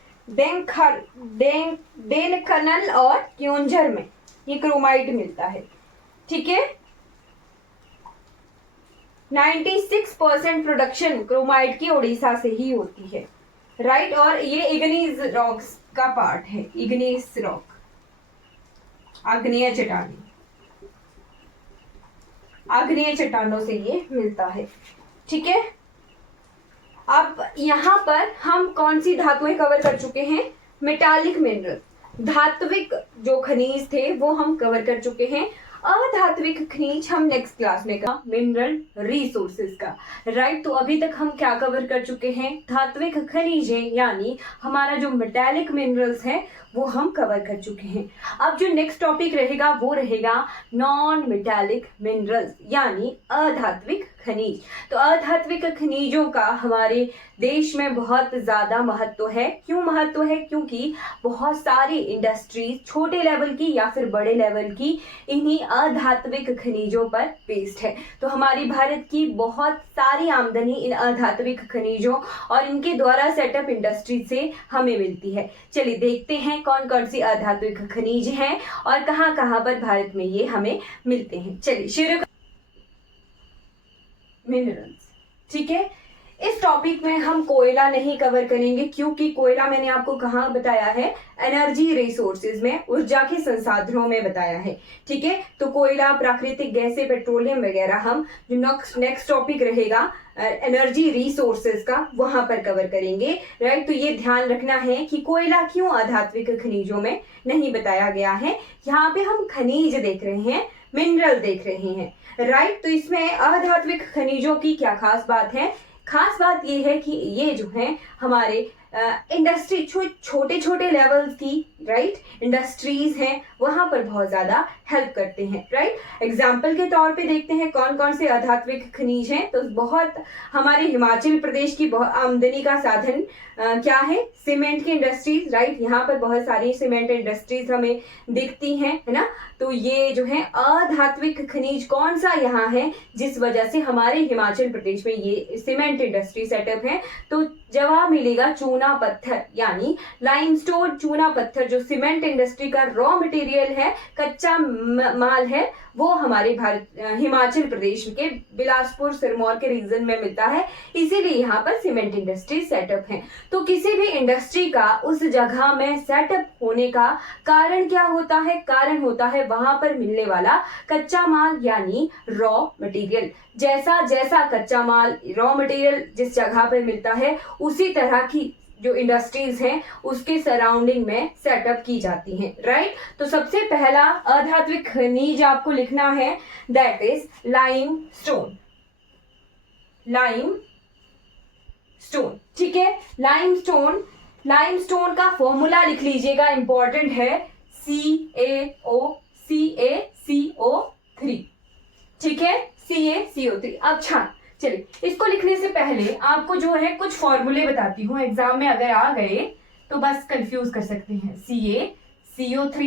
डेनकनल और क्योंझर में ये क्रोमाइट मिलता है। ठीक है, 96% प्रोडक्शन क्रोमाइट की उड़ीसा से ही होती है, राइट। और ये इग्नीज रॉक्स का पार्ट है, इग्नीस रॉक, आग्नेय चट्टानी, आग्नेय चट्टानों से ये मिलता है। ठीक है, अब यहाँ पर हम कौन सी धातुएं कवर कर चुके हैं? मेटालिक मिनरल, धात्विक जो खनिज थे वो हम कवर कर चुके हैं। अधात्विक खनिज हम नेक्स्ट क्लास में का मिनरल रिसोर्सेज का, राइट। तो अभी तक हम क्या कवर कर चुके हैं? धात्विक खनिजें, यानी हमारा जो मेटालिक मिनरल्स है वो हम कवर कर चुके हैं। अब जो नेक्स्ट टॉपिक रहेगा वो रहेगा नॉन मेटालिक मिनरल्स, यानी अधात्विक खनिज। तो अधात्विक खनिजों का हमारे देश में बहुत ज्यादा महत्व है। क्यों महत्व है? क्योंकि बहुत सारी इंडस्ट्रीज छोटे लेवल की या फिर बड़े लेवल की इन्हीं अधात्विक खनिजों पर बेस्ड है। तो हमारी भारत की बहुत सारी आमदनी इन अधात्विक खनिजों और इनके द्वारा सेटअप इंडस्ट्री से हमें मिलती है। चलिए देखते हैं कौन कौन सी अधात्विक खनिज हैं और कहां कहां पर भारत में ये हमें मिलते हैं। चलिए शुरू मिनरल्स। ठीक है, इस टॉपिक में हम कोयला नहीं कवर करेंगे, क्योंकि कोयला मैंने आपको कहाँ बताया है? एनर्जी रिसोर्सेज में, ऊर्जा के संसाधनों में बताया है। ठीक है, तो कोयला, प्राकृतिक गैसें, पेट्रोलियम वगैरह हम जो नेक्स्ट टॉपिक रहेगा एनर्जी रिसोर्सेज का, वहां पर कवर करेंगे, राइट। तो ये ध्यान रखना है कि कोयला क्यों अधात्विक खनिजों में नहीं बताया गया है। यहाँ पे हम खनिज देख रहे हैं, मिनरल देख रहे हैं, राइट। तो इसमें अधात्विक खनिजों की क्या खास बात है? खास बात यह है कि ये जो है हमारे इंडस्ट्री, छोटे छोटे लेवल्स की, राइट, इंडस्ट्रीज हैं, वहां पर बहुत ज्यादा हेल्प करते हैं, राइट। एग्जाम्पल के तौर पे देखते हैं कौन कौन से अधात्विक खनिज हैं। तो बहुत हमारे हिमाचल प्रदेश की बहुत आमदनी का साधन क्या है? सीमेंट की इंडस्ट्रीज, राइट। यहाँ पर बहुत सारी सीमेंट इंडस्ट्रीज हमें दिखती हैं, है ना। तो ये जो है अधात्विक खनिज कौन सा यहाँ है जिस वजह से हमारे हिमाचल प्रदेश में ये सीमेंट इंडस्ट्री सेटअप है? तो जवाब मिलेगा चूना पत्थर, यानी लाइमस्टोन चूना पत्थर, जो सीमेंट इंडस्ट्री का रॉ मटेरियल है, कच्चा माल है, वो हमारे हिमाचल प्रदेश के बिलासपुर सिरमौर के रीजन में मिलता है। इसीलिए यहाँ पर सीमेंट इंडस्ट्री सेटअप है। तो किसी भी इंडस्ट्री का उस जगह में सेटअप होने का कारण क्या होता है? कारण होता है वहां पर मिलने वाला कच्चा माल, यानी रॉ मटेरियल। जैसा जैसा कच्चा माल, रॉ मटेरियल जिस जगह पर मिलता है, उसी तरह की जो इंडस्ट्रीज हैं उसके सराउंडिंग में सेटअप की जाती हैं, राइट। तो सबसे पहला अधात्विक खनिज आपको लिखना है, दैट इज लाइमस्टोन, लाइमस्टोन। ठीक है, लाइमस्टोन, लाइमस्टोन का फॉर्मूला लिख लीजिएगा, इंपॉर्टेंट है, CaCO3। ठीक है, CaCO3। अच्छा चलिए, इसको लिखने से पहले आपको जो है कुछ फॉर्मूले बताती हूँ, एग्जाम में अगर आ गए तो बस कंफ्यूज कर सकते हैं। CaCO3,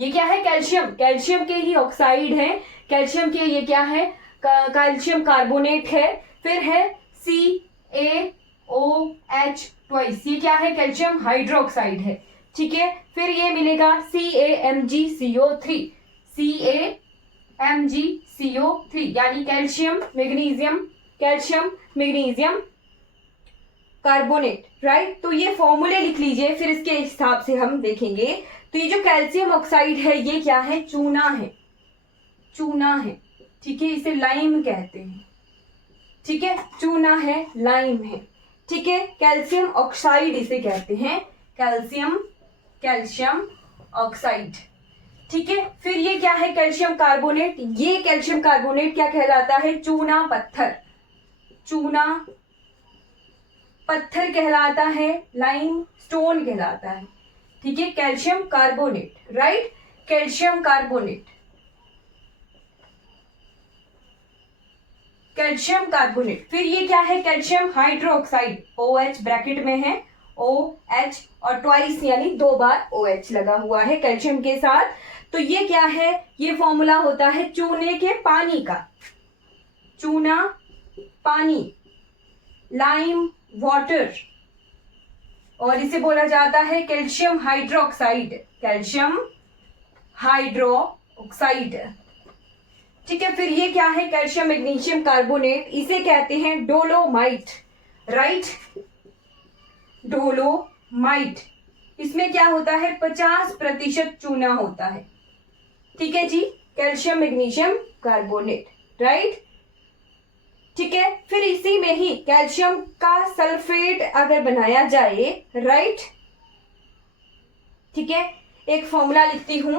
ये क्या है? कैल्शियम, कैल्शियम के ही ऑक्साइड है, कैल्शियम के ये क्या है? कैल्शियम कार्बोनेट है। फिर है CaOH ट्वाइस, ये क्या है? कैल्शियम हाइड्रोक्साइड है। ठीक है, फिर ये मिलेगा CaMgCO3, MgCO3 यानी कैल्शियम मैग्नीशियम कार्बोनेट, राइट। तो ये फॉर्मूले लिख लीजिए, फिर इसके हिसाब से हम देखेंगे। तो ये जो कैल्शियम ऑक्साइड है ये क्या है, चूना है, ठीक है, इसे लाइम कहते हैं, ठीक है, चूना है, लाइम है, ठीक है, कैल्शियम ऑक्साइड इसे कहते हैं, कैल्शियम ऑक्साइड, ठीक है। फिर ये क्या है, कैल्शियम कार्बोनेट, ये कैल्शियम कार्बोनेट क्या कहलाता है, चूना पत्थर कहलाता है, लाइम स्टोन कहलाता है, ठीक है, calcium carbonate, right, calcium carbonate. फिर ये क्या है, कैल्शियम हाइड्रोक्साइड, OH ब्रैकेट में है, OH और ट्वाइस यानी 2 बार OH लगा हुआ है कैल्शियम के साथ। तो ये क्या है, ये फॉर्मूला होता है चूने के पानी का, चूना पानी, लाइम वाटर, और इसे बोला जाता है कैल्शियम हाइड्रोक्साइड, ठीक है। फिर ये क्या है, कैल्शियम मैग्नीशियम कार्बोनेट, इसे कहते हैं डोलोमाइट, राइट, डोलोमाइट। इसमें क्या होता है, 50% चूना होता है, ठीक है जी, कैल्शियम मैग्नीशियम कार्बोनेट, राइट, ठीक है। फिर इसी में ही कैल्शियम का सल्फेट अगर बनाया जाए, राइट, ठीक है, एक फॉर्मूला लिखती हूं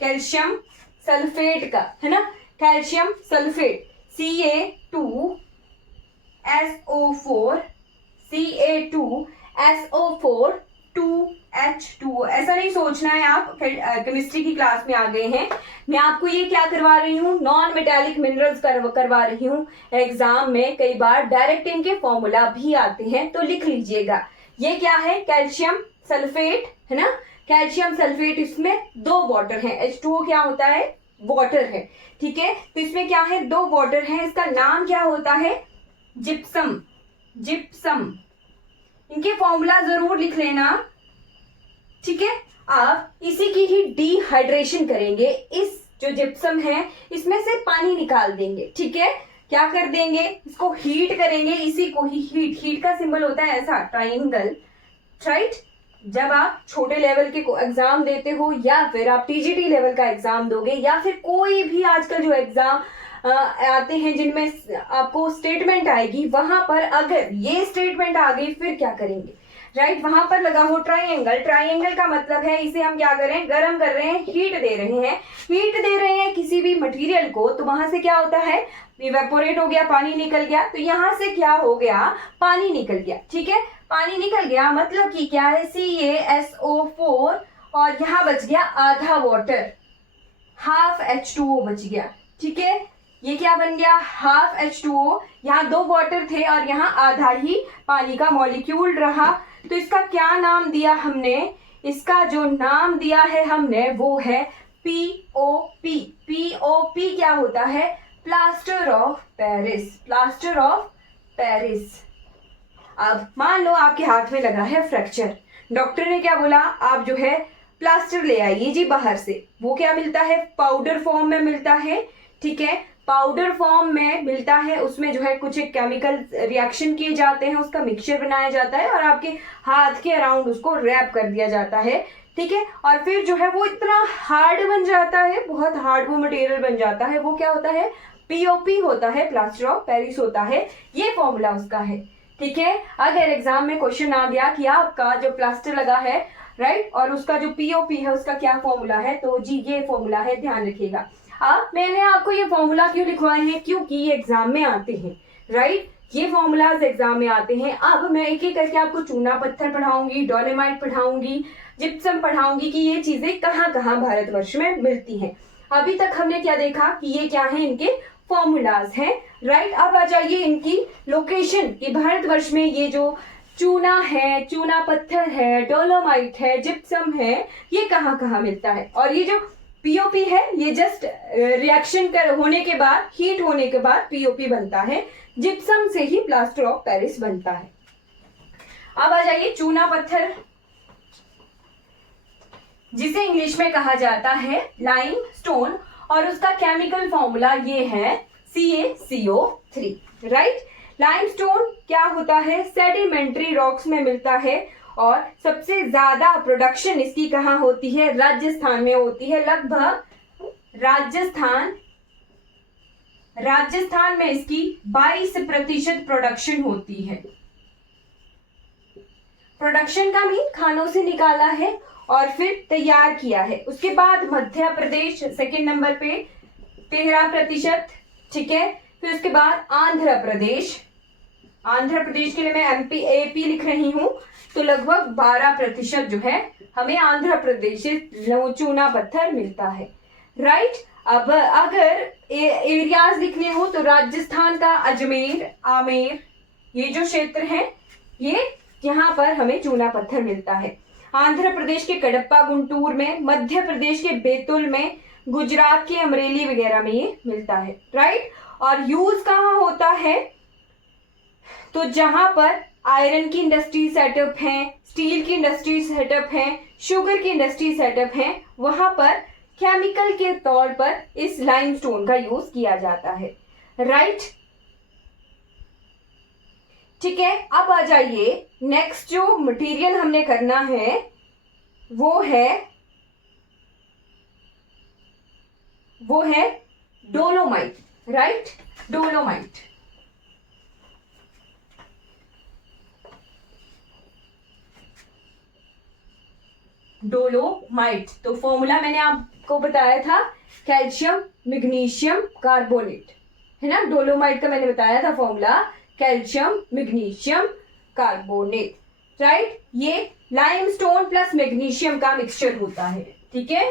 कैल्शियम सल्फेट का, है ना, कैल्शियम सल्फेट Ca2SO4 2H2O। ऐसा नहीं सोचना है, आप केमिस्ट्री की क्लास में आ गए हैं। मैं आपको ये क्या करवा रही हूँ, नॉन मेटालिक मिनरल्स करवा रही हूँ। एग्जाम में कई बार डायरेक्ट इनके फॉर्मूला भी आते हैं, तो लिख लीजिएगा। ये क्या है, कैल्शियम सल्फेट, है ना, कैल्शियम सल्फेट, इसमें 2 वाटर है, H2O क्या होता है, वाटर है, ठीक है। तो इसमें क्या है, 2 वाटर है, इसका नाम क्या होता है, जिप्सम। इनके फॉर्मूला जरूर लिख लेना, ठीक है। आप इसी की ही डिहाइड्रेशन करेंगे, इस जो जिप्सम है इसमें से पानी निकाल देंगे, ठीक है। क्या कर देंगे, इसको हीट करेंगे, इसी को ही हीट का सिंबल होता है ऐसा ट्राइंगल, राइट। जब आप छोटे लेवल के एग्जाम देते हो या फिर आप TGT लेवल का एग्जाम दोगे या फिर कोई भी आजकल जो एग्जाम आते हैं जिनमें आपको स्टेटमेंट आएगी, वहां पर अगर ये स्टेटमेंट आ गई फिर क्या करेंगे, राइट, वहां पर लगा हो ट्राइंगल का मतलब है इसे हम क्या कर रहे हैं, गर्म कर रहे हैं, हीट दे रहे हैं किसी भी मटेरियल को, तो वहां से क्या होता है, इवेपोरेट हो गया, पानी निकल गया। तो यहां से क्या हो गया, पानी निकल गया, ठीक है, पानी निकल गया मतलब कि क्या है, CaSO4 और यहाँ बच गया आधा वाटर, हाफ H2O बच गया, ठीक है। ये क्या बन गया, हाफ H2O, यहाँ 2 वाटर थे और यहाँ आधा ही पानी का मॉलिक्यूल रहा। तो इसका क्या नाम दिया हमने, इसका जो नाम दिया है हमने वो है POP। POP क्या होता है, प्लास्टर ऑफ पेरिस। अब मान लो आपके हाथ में लगा है फ्रैक्चर, डॉक्टर ने क्या बोला, आप जो है प्लास्टर ले आइए जी बाहर से। वो क्या मिलता है, पाउडर फॉर्म में मिलता है, ठीक है, पाउडर फॉर्म में मिलता है। उसमें जो है कुछ एक केमिकल रिएक्शन किए जाते हैं, उसका मिक्सचर बनाया जाता है और आपके हाथ के अराउंड उसको रैप कर दिया जाता है, ठीक है। और फिर जो है वो इतना हार्ड बन जाता है, बहुत हार्ड वो मटेरियल बन जाता है, वो क्या होता है, POP होता है, प्लास्टर ऑफ पेरिस होता है। ये फॉर्मूला उसका है, ठीक है। अगर एग्जाम में क्वेश्चन आ गया कि आपका जो प्लास्टर लगा है, राइट, और उसका जो POP है उसका क्या फॉर्मूला है, तो जी ये फॉर्मूला है, ध्यान रखिएगा। अब मैंने आपको ये फॉर्मूला क्यों लिखवाए हैं, क्योंकि ये एग्जाम में आते हैं, राइट, ये फॉर्मूलाज एग्जाम में आते हैं। अब मैं एक एक करके आपको चूना पत्थर पढ़ाऊंगी, डोलेमाइट पढ़ाऊंगी, जिप्सम पढ़ाऊंगी कि ये चीजें कहाँ कहाँ भारतवर्ष में मिलती हैं। अभी तक हमने क्या देखा कि ये क्या है, इनके फॉर्मूलाज हैं, राइट। अब आ जाइए इनकी लोकेशन कि भारतवर्ष में ये जो चूना है, चूना पत्थर है, डोलोमाइट है, जिप्सम है, ये कहाँ कहाँ मिलता है। और ये जो POP है ये जस्ट रिएक्शन होने के बाद, हीट होने के बाद POP बनता है, जिप्सम से ही प्लास्टर ऑफ पेरिस बनता है। अब आ जाइए चूना पत्थर, जिसे इंग्लिश में कहा जाता है लाइम स्टोन, और उसका केमिकल फॉर्मूला ये है CaCO3, राइट। लाइमस्टोन क्या होता है, सेडिमेंट्री रॉक्स में मिलता है और सबसे ज्यादा प्रोडक्शन इसकी कहाँ होती है, राजस्थान में होती है। लगभग राजस्थान में इसकी 22% प्रोडक्शन होती है। प्रोडक्शन का मीन खानों से निकाला है और फिर तैयार किया है। उसके बाद मध्य प्रदेश सेकंड नंबर पे 13%, ठीक है। फिर उसके बाद आंध्र प्रदेश के लिए मैं AP लिख रही हूं, तो लगभग 12% जो है हमें आंध्र प्रदेश से चूना पत्थर मिलता है, राइट। अब अगर एरियाज लिखने हो तो राजस्थान का अजमेर, आमेर, ये जो क्षेत्र है ये यहाँ पर हमें चूना पत्थर मिलता है। आंध्र प्रदेश के कडप्पा गुंटूर में, मध्य प्रदेश के बैतूल में, गुजरात के अमरेली वगैरह में ये मिलता है, राइट। और यूज कहाँ होता है, तो जहां पर आयरन की इंडस्ट्री सेटअप है, स्टील की इंडस्ट्री सेटअप है, शुगर की इंडस्ट्री सेटअप है, वहां पर केमिकल के तौर पर इस लाइमस्टोन का यूज किया जाता है, राइट। ठीक है, अब आ जाइए नेक्स्ट जो मटेरियल हमने करना है वो है डोलोमाइट, राइट। डोलोमाइट तो फॉर्मूला मैंने आपको बताया था, कैल्शियम मैग्नीशियम कार्बोनेट, है ना। डोलोमाइट का मैंने बताया था formula, calcium magnesium carbonate, right. ये लाइमस्टोन प्लस मैग्नीशियम का मिक्सचर होता है, ठीक है।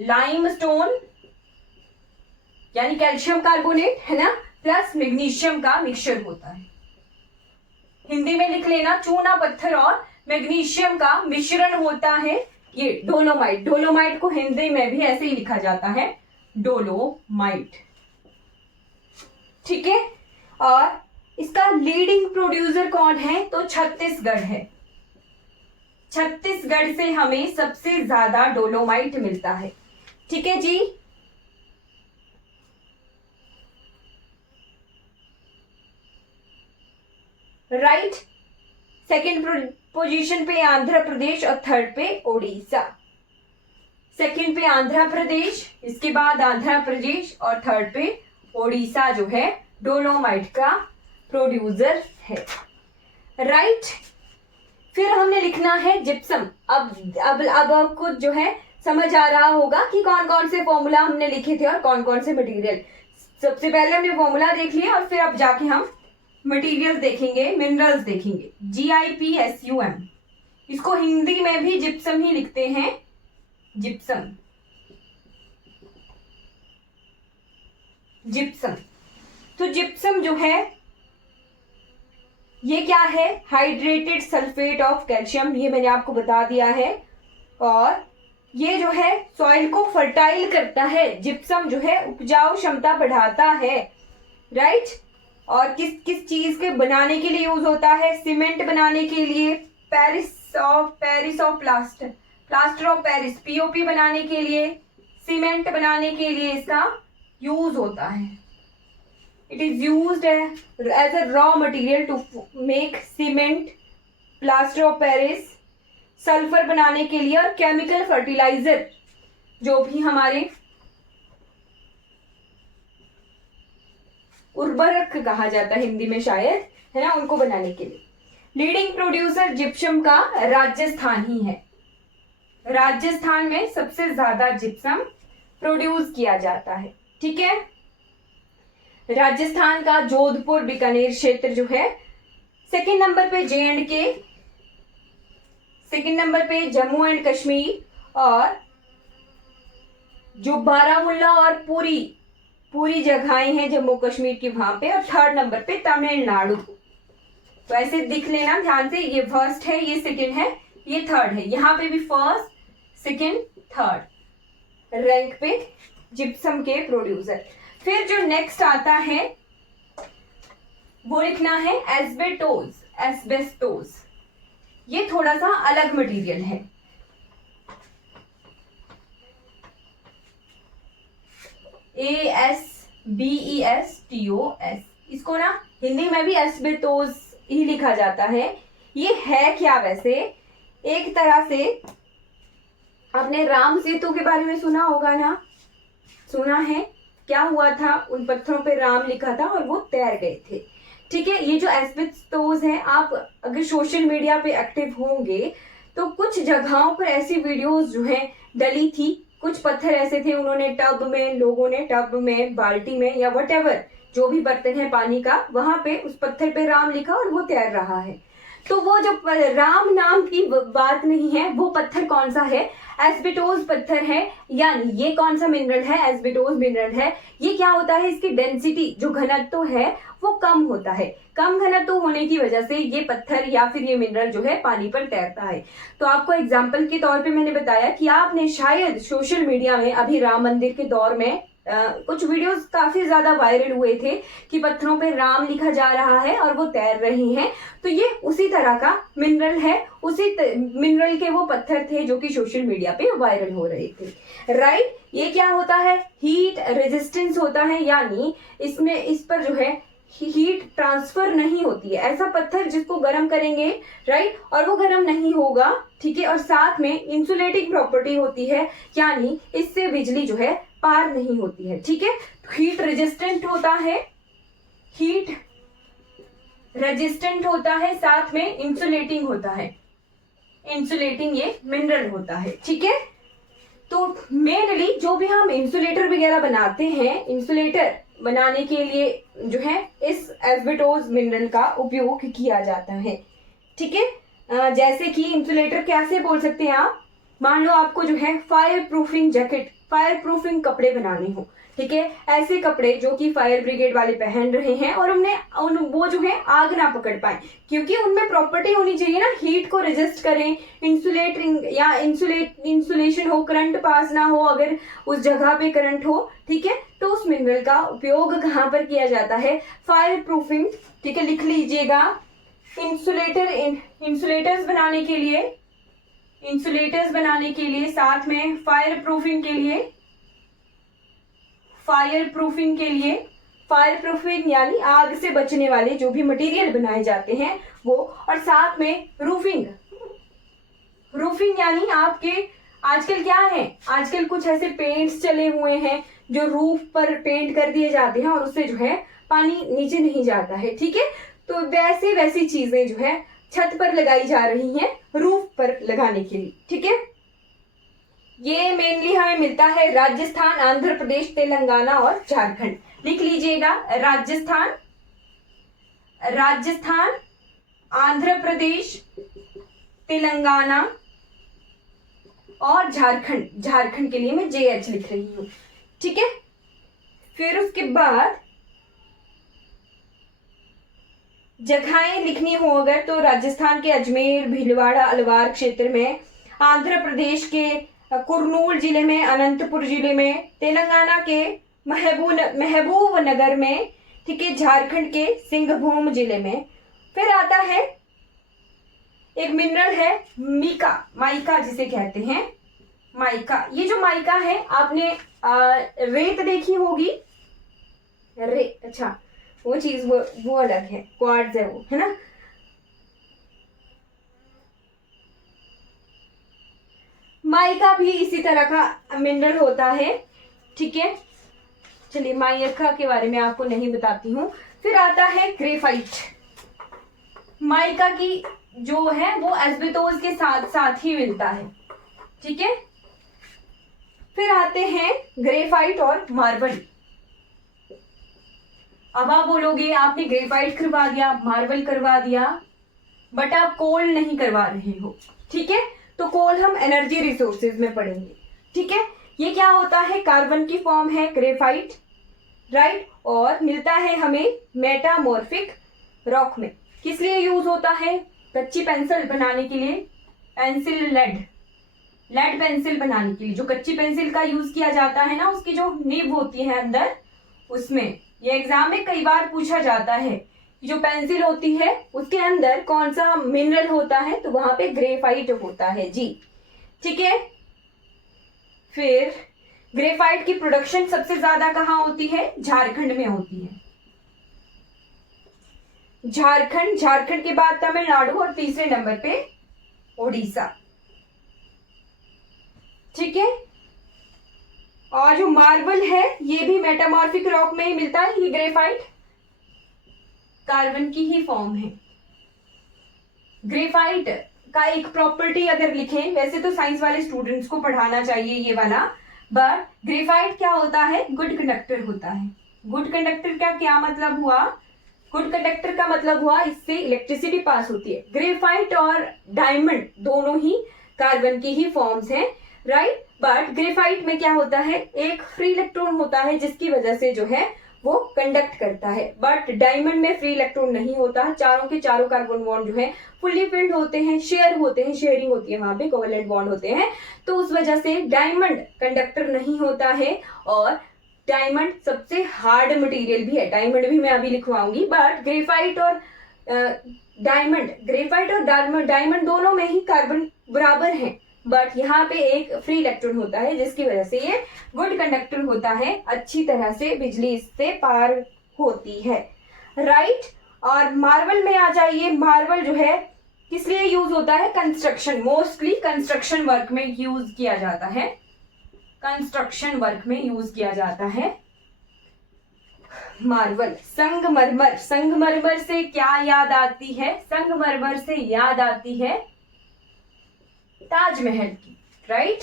लाइमस्टोन यानी कैल्शियम कार्बोनेट, है ना, प्लस मैग्नीशियम का मिक्सचर होता है। हिंदी में लिख लेना, चूना पत्थर और मैग्नीशियम का मिश्रण होता है ये डोलोमाइट। डोलोमाइट को हिंदी में भी ऐसे ही लिखा जाता है, डोलोमाइट, ठीक है। और इसका लीडिंग प्रोड्यूसर कौन है, तो छत्तीसगढ़ है। छत्तीसगढ़ से हमें सबसे ज्यादा डोलोमाइट मिलता है, ठीक है जी। राइट, सेकंड पोजीशन पे आंध्र प्रदेश और थर्ड पे ओडिशा। सेकंड पे आंध्र प्रदेश, इसके बाद आंध्र प्रदेश और थर्ड पे ओडिशा जो है डोलोमाइट का प्रोड्यूसर है, राइट। फिर हमने लिखना है जिप्सम। अब आपको जो है समझ आ रहा होगा कि कौन कौन से फॉर्मूला हमने लिखे थे और कौन कौन से मटेरियल। सबसे पहले हमने फॉर्मूला देख लिया और फिर अब जाके हम मटेरियल देखेंगे, मिनरल्स देखेंगे। GIPSUM, इसको हिंदी में भी जिप्सम ही लिखते हैं, जिप्सम। तो जिप्सम जो है ये क्या है, हाइड्रेटेड सल्फेट ऑफ कैल्शियम, ये मैंने आपको बता दिया है। और ये जो है सॉइल को फर्टाइल करता है, जिप्सम जो है उपजाऊ क्षमता बढ़ाता है, राइट। और किस किस चीज के बनाने के लिए यूज होता है, सीमेंट बनाने के लिए, प्लास्टर ऑफ पेरिस POP बनाने के लिए, सीमेंट बनाने के लिए इसका यूज होता है। It is used as a raw material to make cement, plaster of Paris, sulphur बनाने के लिए और केमिकल फर्टिलाइजर जो भी हमारे उर्वरक कहा जाता है हिंदी में शायद, है ना, उनको बनाने के लिए। लीडिंग प्रोड्यूसर जिप्सम का राजस्थान ही है। राजस्थान में सबसे ज्यादा जिप्सम प्रोड्यूस किया जाता है, ठीक है। राजस्थान का जोधपुर बीकानेर क्षेत्र जो है। सेकंड नंबर पे J&K, सेकंड नंबर पे जम्मू एंड कश्मीर और जो बारामूला और पूरी जगहें हैं जम्मू कश्मीर की वहां पे, और थर्ड नंबर पे तमिलनाडु। तो ऐसे दिख लेना ध्यान से, ये फर्स्ट है, ये सेकंड है, ये थर्ड है। यहाँ पे भी फर्स्ट सेकंड थर्ड रैंक पे जिप्सम के प्रोड्यूसर। फिर जो नेक्स्ट आता है वो लिखना है एस्बेस्टोस। ये थोड़ा सा अलग मटेरियल है। ASBESTOS, इसको ना हिंदी में भी एस्बेटोस ही लिखा जाता है। ये है क्या वैसे? एक तरह से आपने राम सेतु के बारे में सुना होगा ना, सुना है? क्या हुआ था, उन पत्थरों पे राम लिखा था और वो तैर गए थे। ठीक है, ये जो एस्बेस्टोस है, आप अगर सोशल मीडिया पे एक्टिव होंगे तो कुछ जगहों पर ऐसी वीडियोस जो है डली थी, कुछ पत्थर ऐसे थे, उन्होंने टब में, लोगों ने टब में, बाल्टी में या वटेवर जो भी बर्तन है पानी का, वहां पे उस पत्थर पे राम लिखा और वो तैर रहा है। तो वो जो राम नाम की बात नहीं है, वो पत्थर कौन सा है? एस्बेटोस पत्थर है। यानी ये कौन सा मिनरल है? एस्बेटोस मिनरल है। ये क्या होता है, इसकी डेंसिटी जो घनत्व है वो कम होता है। कम घनत्व होने की वजह से ये पत्थर या फिर ये मिनरल जो है पानी पर तैरता है। तो आपको एग्जाम्पल के तौर पे मैंने बताया कि आपने शायद सोशल मीडिया में अभी राम मंदिर के दौर में कुछ वीडियोस काफी ज्यादा वायरल हुए थे कि पत्थरों पे राम लिखा जा रहा है और वो तैर रही हैं। तो ये उसी तरह का मिनरल है, उसी मिनरल के वो पत्थर थे जो कि सोशल मीडिया पे वायरल हो रहे थे। राइट, ये क्या होता है? हीट रेजिस्टेंस होता है, यानी इसमें इस पर जो है हीट ट्रांसफर नहीं होती है। ऐसा पत्थर जिसको गर्म करेंगे, राइट, और वो गर्म नहीं होगा, ठीक है, और साथ में इंसुलेटिंग प्रॉपर्टी होती है, यानी इससे बिजली जो है पार नहीं होती है। ठीक है, हीट रेजिस्टेंट होता है, हीट रेजिस्टेंट होता है, साथ में इंसुलेटिंग होता है, इंसुलेटिंग ये मिनरल होता है। ठीक है, तो मेनली जो भी हम इंसुलेटर वगैरह बनाते हैं, इंसुलेटर बनाने के लिए जो है इस एस्बेटोस मिनरल का उपयोग किया जाता है। ठीक है, जैसे कि इंसुलेटर कैसे बोल सकते हैं आप? मान लो आपको जो है fire proofing jacket, fire proofing कपड़े बनाने हो, ठीक है, ऐसे कपड़े जो कि फायर ब्रिगेड वाले पहन रहे हैं और वो जो है आग ना पकड़ पाए, क्योंकि उनमें प्रॉपर्टी होनी चाहिए ना, हीट को रेजिस्ट करें, इंसुलेटिंग या इंसुलेशन हो, करंट पास ना हो अगर उस जगह पे करंट हो। ठीक है, तो उस मिनरल का उपयोग कहाँ पर किया जाता है? Fire proofing. ठीक है, लिख लीजिएगा, इंसुलेटर्स बनाने के लिए, इंसुलेटर्स बनाने के लिए, साथ में फायर प्रूफिंग के लिए, फायर प्रूफिंग के लिए, फायर प्रूफिंग यानी आग से बचने वाले जो भी मटेरियल बनाए जाते हैं वो, और साथ में रूफिंग, रूफिंग यानी आपके आजकल क्या है, आजकल कुछ ऐसे पेंट्स चले हुए हैं जो रूफ पर पेंट कर दिए जाते हैं और उससे जो है पानी नीचे नहीं जाता है। ठीक है, तो वैसी चीजें जो है छत पर लगाई जा रही हैं रूफ पर लगाने के लिए। ठीक है, ये मेनली हमें मिलता है राजस्थान, आंध्र प्रदेश, तेलंगाना और झारखंड। लिख लीजिएगा, राजस्थान, राजस्थान, आंध्र प्रदेश, तेलंगाना और झारखंड। झारखंड के लिए मैं JH लिख रही हूं। ठीक है, फिर उसके बाद जगहें लिखनी हो अगर, तो राजस्थान के अजमेर, भीलवाड़ा, अलवार क्षेत्र में, आंध्र प्रदेश के कुरनूल जिले में, अनंतपुर जिले में, तेलंगाना के महबूब नगर में, ठीक है, झारखंड के सिंहभूम जिले में। फिर आता है एक मिनरल है मीका, माइका जिसे कहते हैं, माइका। ये जो माइका है, आपने रेत देखी होगी, अच्छा वो चीज वो अलग है, क्वार्ट्ज है वो, है ना। माइका भी इसी तरह का मिनरल होता है। ठीक है, चलिए माइका के बारे में आपको नहीं बताती हूँ। फिर आता है ग्रेफाइट। माइका की जो है वो एस्बेटोस के साथ साथ ही मिलता है। ठीक है, फिर आते हैं ग्रेफाइट और मार्बल। अब आप बोलोगे आपने ग्रेफाइट करवा दिया, मार्बल करवा दिया, बट आप कोल नहीं करवा रहे हो। ठीक है, तो कोल हम एनर्जी रिसोर्सेज में पढ़ेंगे। ठीक है, ये क्या होता है? कार्बन की फॉर्म है ग्रेफाइट, राइट, और मिलता है हमें मेटामॉर्फिक रॉक में। किस लिए यूज होता है? कच्ची पेंसिल बनाने के लिए, पेंसिल लेड पेंसिल बनाने के लिए जो कच्ची पेंसिल का यूज किया जाता है ना, उसकी जो निब होती है अंदर, उसमें ये एग्जाम में कई बार पूछा जाता है कि जो पेंसिल होती है उसके अंदर कौन सा मिनरल होता है, तो वहां पे ग्रेफाइट होता है जी। ठीक है, फिर ग्रेफाइट की प्रोडक्शन सबसे ज्यादा कहाँ होती है? झारखंड में होती है। झारखंड के बाद तमिलनाडु और तीसरे नंबर पे ओडिशा। ठीक है। और जो मार्बल है ये भी मेटामॉर्फिक रॉक में ही मिलता है। ये ग्रेफाइट कार्बन की ही फॉर्म है। ग्रेफाइट का एक प्रॉपर्टी अगर लिखें, वैसे तो साइंस वाले स्टूडेंट्स को पढ़ाना चाहिए ये वाला, बट ग्रेफाइट क्या होता है? गुड कंडक्टर होता है। गुड कंडक्टर का क्या मतलब हुआ? गुड कंडक्टर का मतलब हुआ इससे इलेक्ट्रिसिटी पास होती है। ग्रेफाइट और डायमंड दोनों ही कार्बन की ही फॉर्म्स हैं, राइट। बट ग्रेफाइट में क्या होता है? एक फ्री इलेक्ट्रॉन होता है जिसकी वजह से जो है वो कंडक्ट करता है। बट डायमंड में फ्री इलेक्ट्रॉन नहीं होता। चारों के चारों कार्बन बॉन्ड जो है फुल्ली फिल्ड होते हैं, शेयर होते हैं, शेयरिंग होती है, वहां पे कोवेलेंट बॉन्ड होते हैं। तो उस वजह से डायमंड कंडक्टर नहीं होता है। और डायमंड सबसे हार्ड मटेरियल भी है। डायमंड भी मैं अभी लिखवाऊंगी। बट ग्रेफाइट और डायमंड दोनों में ही कार्बन बराबर हैं। बट यहाँ पे एक फ्री इलेक्ट्रॉन होता है जिसकी वजह से ये गुड कंडक्टर होता है। अच्छी तरह से बिजली इससे पार होती है, राइट। और मार्बल में आ जाइए। मार्बल जो है किस लिए यूज होता है? कंस्ट्रक्शन, मोस्टली कंस्ट्रक्शन वर्क में यूज किया जाता है। कंस्ट्रक्शन वर्क में यूज किया जाता है मार्बल। संगमरमर, संगमरमर से क्या याद आती है? संगमरमर से याद आती है ताजमहल की, राइट।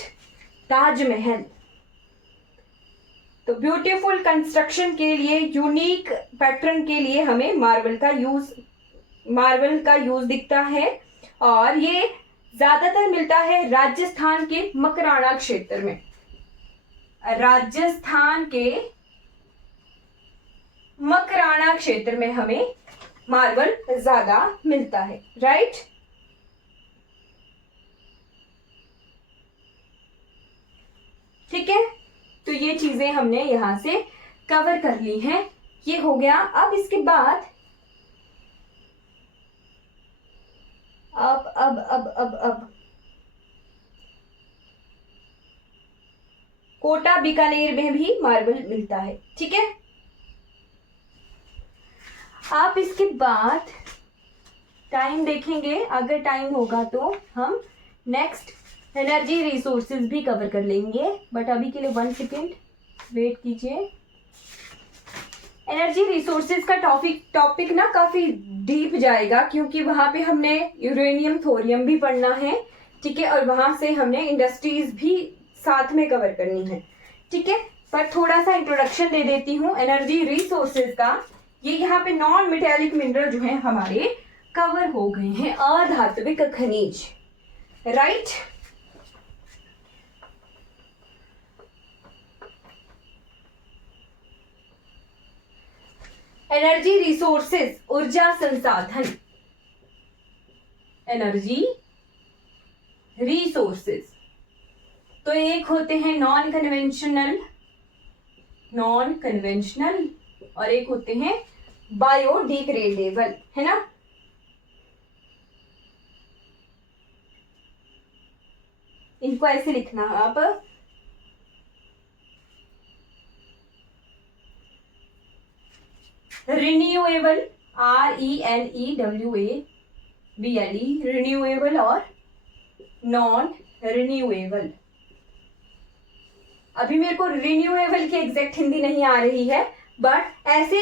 ताजमहल। तो ब्यूटीफुल कंस्ट्रक्शन के लिए, यूनिक पैटर्न के लिए हमें मार्बल का यूज दिखता है। और ये ज्यादातर मिलता है राजस्थान के मकराना क्षेत्र में। राजस्थान के मकराना क्षेत्र में हमें मार्बल ज्यादा मिलता है, राइट। ठीक है। तो ये चीजें हमने यहां से कवर कर ली हैं। ये हो गया। अब इसके बाद अब कोटा बीकानेर में भी मार्बल मिलता है। ठीक है। आप इसके बाद टाइम देखेंगे, अगर टाइम होगा तो हम नेक्स्ट एनर्जी रिसोर्सेज भी कवर कर लेंगे। बट अभी के लिए 1 सेकेंड वेट कीजिए। एनर्जी रिसोर्सेज का टॉपिक ना काफी डीप जाएगा, क्योंकि वहां पे हमने यूरेनियम थोरियम भी पढ़ना है। ठीक है। और वहां से हमने इंडस्ट्रीज भी साथ में कवर करनी है। ठीक है। पर थोड़ा सा इंट्रोडक्शन दे देती हूँ एनर्जी रिसोर्सेज का। ये यहाँ पे नॉन मेटेलिक मिनरल जो है हमारे कवर हो गए हैं। अधात्विक खनिज, राइट। एनर्जी रिसोर्सेज, ऊर्जा संसाधन। एनर्जी रिसोर्सेज तो एक होते हैं नॉन कन्वेंशनल और एक होते हैं बायोडिग्रेडेबल, है ना। इनको ऐसे लिखना आप। रिन्यूएबल, RENEWABLE, रिन्यूएबल और नॉन रिन्यूएबल। अभी मेरे को रिन्यूएबल की एग्जैक्ट हिंदी नहीं आ रही है, बट ऐसे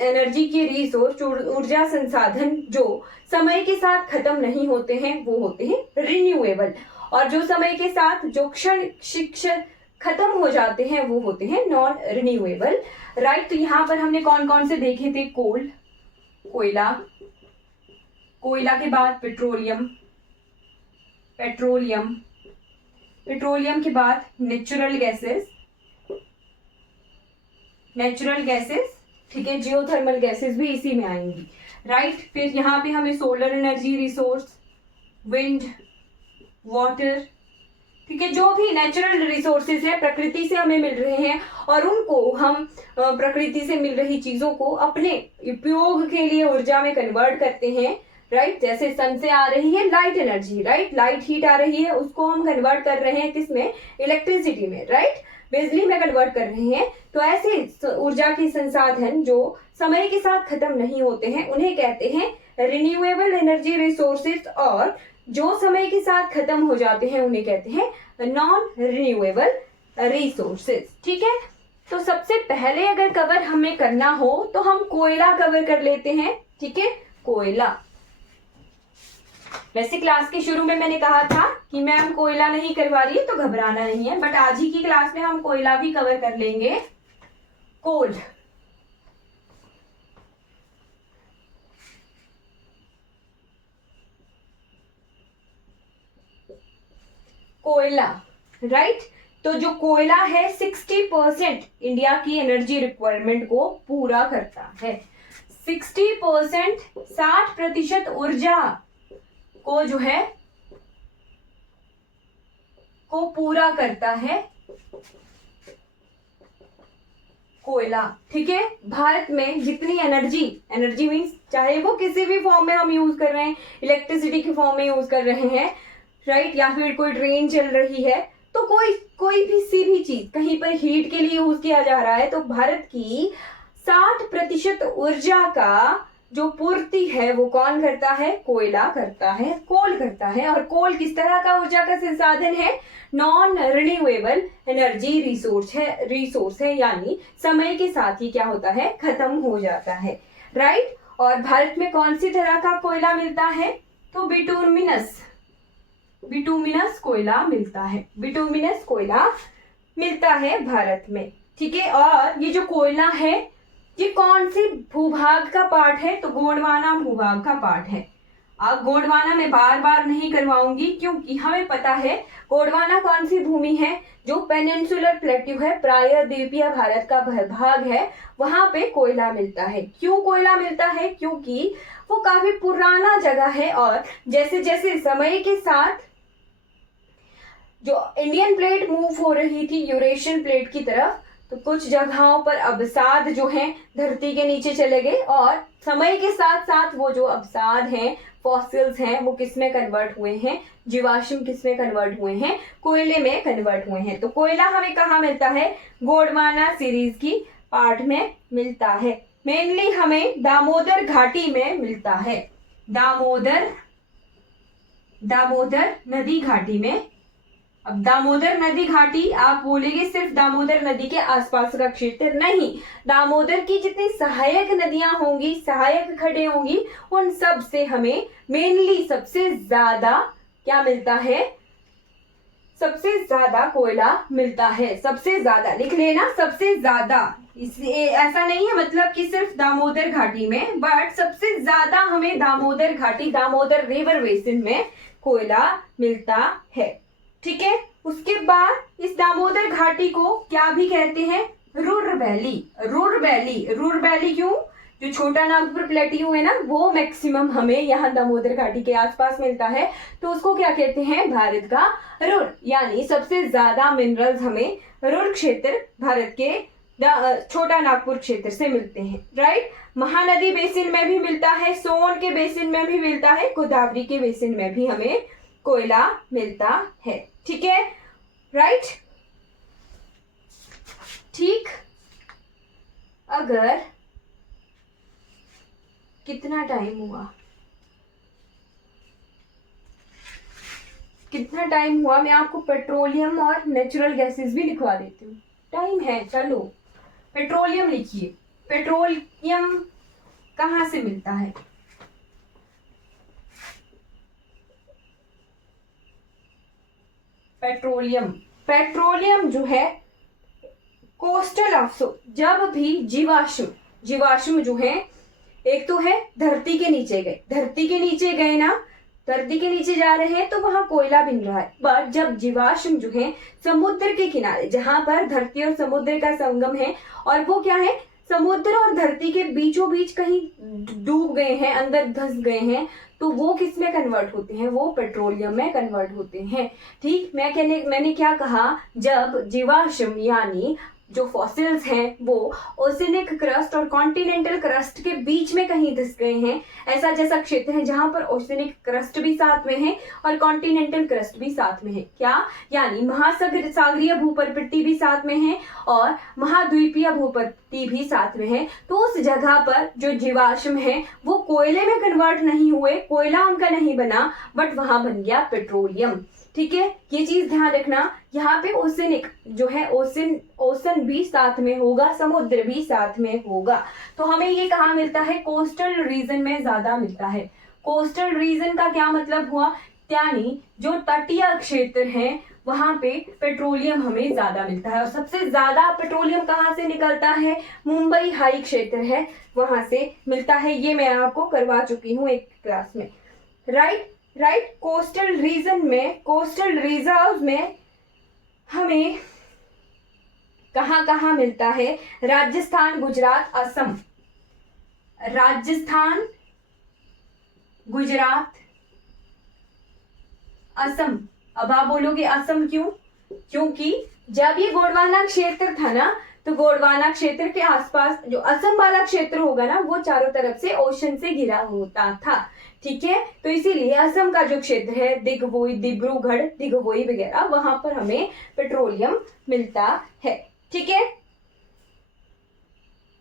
एनर्जी के रिसोर्स, ऊर्जा संसाधन जो समय के साथ खत्म नहीं होते हैं वो होते हैं रिन्यूएबल। और जो समय के साथ जो क्षण खत्म हो जाते हैं वो होते हैं नॉन रिन्यूएबल, राइट। तो यहाँ पर हमने कौन कौन से देखे थे? कोयला के बाद पेट्रोलियम के बाद नेचुरल गैसेस, ठीक है। जियोथर्मल गैसेस भी इसी में आएंगी, राइट। फिर यहाँ पे हमें solar energy resource, wind, water, ठीक है। जो भी नेचुरल रिसोर्सेज है प्रकृति से हमें मिल रहे हैं और उनको हम प्रकृति से मिल रही चीजों को अपने उपयोग के लिए ऊर्जा में कन्वर्ट करते हैं, राइट। जैसे सन से आ रही है light energy, right, light heat आ रही है, उसको हम कन्वर्ट कर रहे हैं किसमें, इलेक्ट्रिसिटी में, राइट, बिजली में कन्वर्ट कर रहे हैं। तो ऐसे ऊर्जा के संसाधन जो समय के साथ खत्म नहीं होते हैं उन्हें कहते हैं रिन्यूएबल एनर्जी रिसोर्सेज, और जो समय के साथ खत्म हो जाते हैं उन्हें कहते हैं नॉन रिन्यूएबल रिसोर्सेज। ठीक है, तो सबसे पहले अगर कवर हमें करना हो तो हम कोयला कवर कर लेते हैं। ठीक है, कोयला। वैसे क्लास के शुरू में मैंने कहा था कि मैम कोयला नहीं करवा रही है तो घबराना नहीं है, बट आज ही की क्लास में हम कोयला भी कवर कर लेंगे। कोल, कोयला, राइट। तो जो कोयला है 60% इंडिया की एनर्जी रिक्वायरमेंट को पूरा करता है। 60%, 60% ऊर्जा को जो है को पूरा करता है कोयला। ठीक है, भारत में जितनी एनर्जी मीन्स चाहे वो किसी भी फॉर्म में हम यूज कर रहे हैं, इलेक्ट्रिसिटी के फॉर्म में यूज कर रहे हैं, राइट, या फिर कोई ट्रेन चल रही है, तो कोई भी सी भी चीज कहीं पर हीट के लिए यूज किया जा रहा है, तो भारत की 60% ऊर्जा का जो पूर्ति है वो कौन करता है, कोयला करता है, कोल करता है। और कोल किस तरह का ऊर्जा का संसाधन है, नॉन रिन्यूएबल एनर्जी रिसोर्स है, यानी समय के साथ ही क्या होता है, खत्म हो जाता है, राइट। और भारत में कौन सी तरह का कोयला मिलता है, तो बिटुमिनस कोयला मिलता है, बिटुमिनस कोयला मिलता है भारत में। ठीक है, और ये जो कोयला है ये कौन सी भूभाग का पार्ट है, तो गोंडवाना भूभाग का पार्ट है। अब गोंडवाना मैं बार बार नहीं करवाऊंगी क्योंकि हमें पता है गोंडवाना कौन सी भूमि है, जो पेनिनसुलर प्लेट्यू है, प्रायद्वीपीय भारत का भाग है, वहां पे कोयला मिलता है। क्यों कोयला मिलता है, क्योंकि वो काफी पुराना जगह है, और जैसे जैसे समय के साथ जो इंडियन प्लेट मूव हो रही थी यूरेशियन प्लेट की तरफ, तो कुछ जगहों पर अवसाद जो हैं धरती के नीचे चले गए, और समय के साथ साथ वो जो अवसाद हैं, फॉसिल्स हैं, वो किस में कन्वर्ट हुए हैं, जीवाश्म किस में कन्वर्ट हुए हैं, कोयले में कन्वर्ट हुए हैं। तो कोयला हमें कहाँ मिलता है, गोंडवाना सीरीज की पार्ट में मिलता है। मेनली हमें दामोदर घाटी में मिलता है, दामोदर नदी घाटी में। अब दामोदर नदी घाटी आप बोलेंगे सिर्फ दामोदर नदी के आसपास का क्षेत्र नहीं, दामोदर की जितनी सहायक नदियां होंगी, सहायक खड्डे होंगी, उन सब से हमें मेनली सबसे ज्यादा क्या मिलता है, सबसे ज्यादा कोयला मिलता है। सबसे ज्यादा लिख लेना, सबसे ज्यादा, इसलिए ऐसा नहीं है मतलब कि सिर्फ दामोदर घाटी में, बट सबसे ज्यादा हमें दामोदर घाटी, दामोदर रिवर बेसिन में कोयला मिलता है। ठीक है, उसके बाद इस दामोदर घाटी को क्या भी कहते हैं, रुर वैली क्यों, जो छोटा नागपुर प्लेट्यू है ना, वो मैक्सिमम हमें यहाँ दामोदर घाटी के आसपास मिलता है, तो उसको क्या कहते हैं, भारत का रुर, यानी सबसे ज्यादा मिनरल्स हमें रुर क्षेत्र भारत के छोटा नागपुर क्षेत्र से मिलते हैं, राइट। महानदी बेसिन में भी मिलता है, सोन के बेसिन में भी मिलता है, गोदावरी के बेसिन में भी हमें कोयला मिलता है। ठीक है, राइट। ठीक, अगर कितना टाइम हुआ, मैं आपको पेट्रोलियम और नेचुरल गैसेस भी लिखवा देती हूँ। टाइम है, चलो पेट्रोलियम लिखिए। पेट्रोलियम कहाँ से मिलता है, पेट्रोलियम जो है कोस्टल ऑफशोर, जब भी जीवाश्म जो है, एक तो है धरती के नीचे गए ना, धरती के नीचे जा रहे हैं तो वहां कोयला मिल रहा है, बट जब जीवाश्म जो है समुद्र के किनारे, जहां पर धरती और समुद्र का संगम है, और वो क्या है, समुद्र और धरती के बीचों बीच कहीं डूब गए हैं, अंदर धंस गए हैं, तो वो किस में कन्वर्ट होते हैं, वो पेट्रोलियम में कन्वर्ट होते हैं। ठीक, मैंने क्या कहा, जब जीवाश्म यानी जो फॉसिल्स हैं वो ओशनिक क्रस्ट और कॉन्टिनेंटल क्रस्ट के बीच में कहीं धंस गए हैं। ऐसा जैसा क्षेत्र है जहां पर ओशनिक क्रस्ट भी साथ में है और कॉन्टिनेंटल क्रस्ट भी साथ में है। क्या? यानी महासागर सागरीय भूप्रवृत्ति भी साथ में है और महाद्वीपीय भूप्रवृत्ति भी साथ में है। तो उस जगह पर जो जीवाश्म है वो कोयले में कन्वर्ट नहीं हुए, कोयला उनका नहीं बना, बट वहां बन गया पेट्रोलियम। ठीक है, ये चीज ध्यान रखना। यहाँ पे ओशनिक जो है, ओशन भी साथ में होगा, समुद्र भी साथ में होगा। तो हमें ये कहाँ मिलता है? कोस्टल रीजन में ज्यादा मिलता है। कोस्टल रीजन का क्या मतलब हुआ? यानी जो तटीय क्षेत्र है वहां पे पेट्रोलियम हमें ज्यादा मिलता है। और सबसे ज्यादा पेट्रोलियम कहाँ से निकलता है? मुंबई हाई क्षेत्र है वहां से मिलता है। ये मैं आपको करवा चुकी हूँ एक क्लास में। राइट। कोस्टल रीजन में, कोस्टल रिजर्व में हमें कहाँ कहाँ मिलता है? राजस्थान, गुजरात, असम। राजस्थान, गुजरात, असम। अब आप बोलोगे असम क्यों? क्योंकि जब ये गोंडवाना क्षेत्र था ना, तो गोंडवाना क्षेत्र के आसपास जो असम वाला क्षेत्र होगा ना, वो चारों तरफ से ओशन से घिरा होता था। ठीक है, तो इसीलिए असम का जो क्षेत्र है, दिग्वोई, डिब्रूगढ़, दिग्वोई वगैरह, वहां पर हमें पेट्रोलियम मिलता है। ठीक है,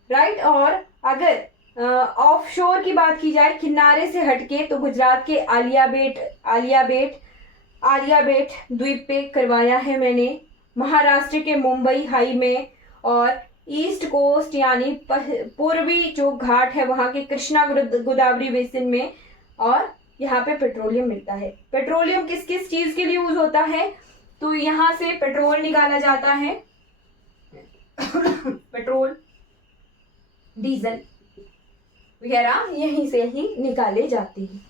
राइट। और अगर ऑफशोर की बात की जाए, किनारे से हटके, तो गुजरात के आलियाबेट द्वीप पे करवाया है मैंने, महाराष्ट्र के मुंबई हाई में, और ईस्ट कोस्ट यानी पूर्वी जो घाट है वहां के कृष्णा गोदावरी बेसिन में, और यहाँ पे पेट्रोलियम मिलता है। पेट्रोलियम किस किस चीज के लिए यूज होता है? तो यहाँ से पेट्रोल निकाला जाता है पेट्रोल, डीजल वगैरह यहीं से ही निकाले जाते हैं।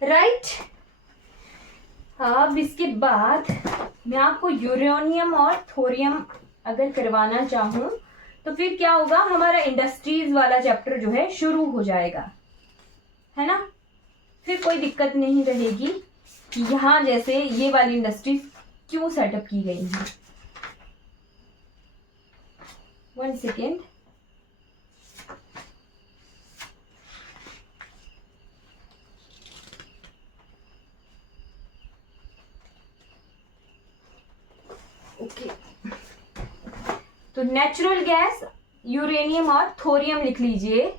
राइट। अब इसके बाद मैं आपको यूरेनियम और थोरियम अगर करवाना चाहूं तो फिर क्या होगा? हमारा इंडस्ट्रीज वाला चैप्टर जो है शुरू हो जाएगा, है ना। फिर कोई दिक्कत नहीं रहेगी कि यहाँ जैसे ये वाली इंडस्ट्रीज क्यों सेटअप की गई है। 1 सेकेंड। ओके, तो नेचुरल गैस, यूरेनियम और थोरियम लिख लीजिए,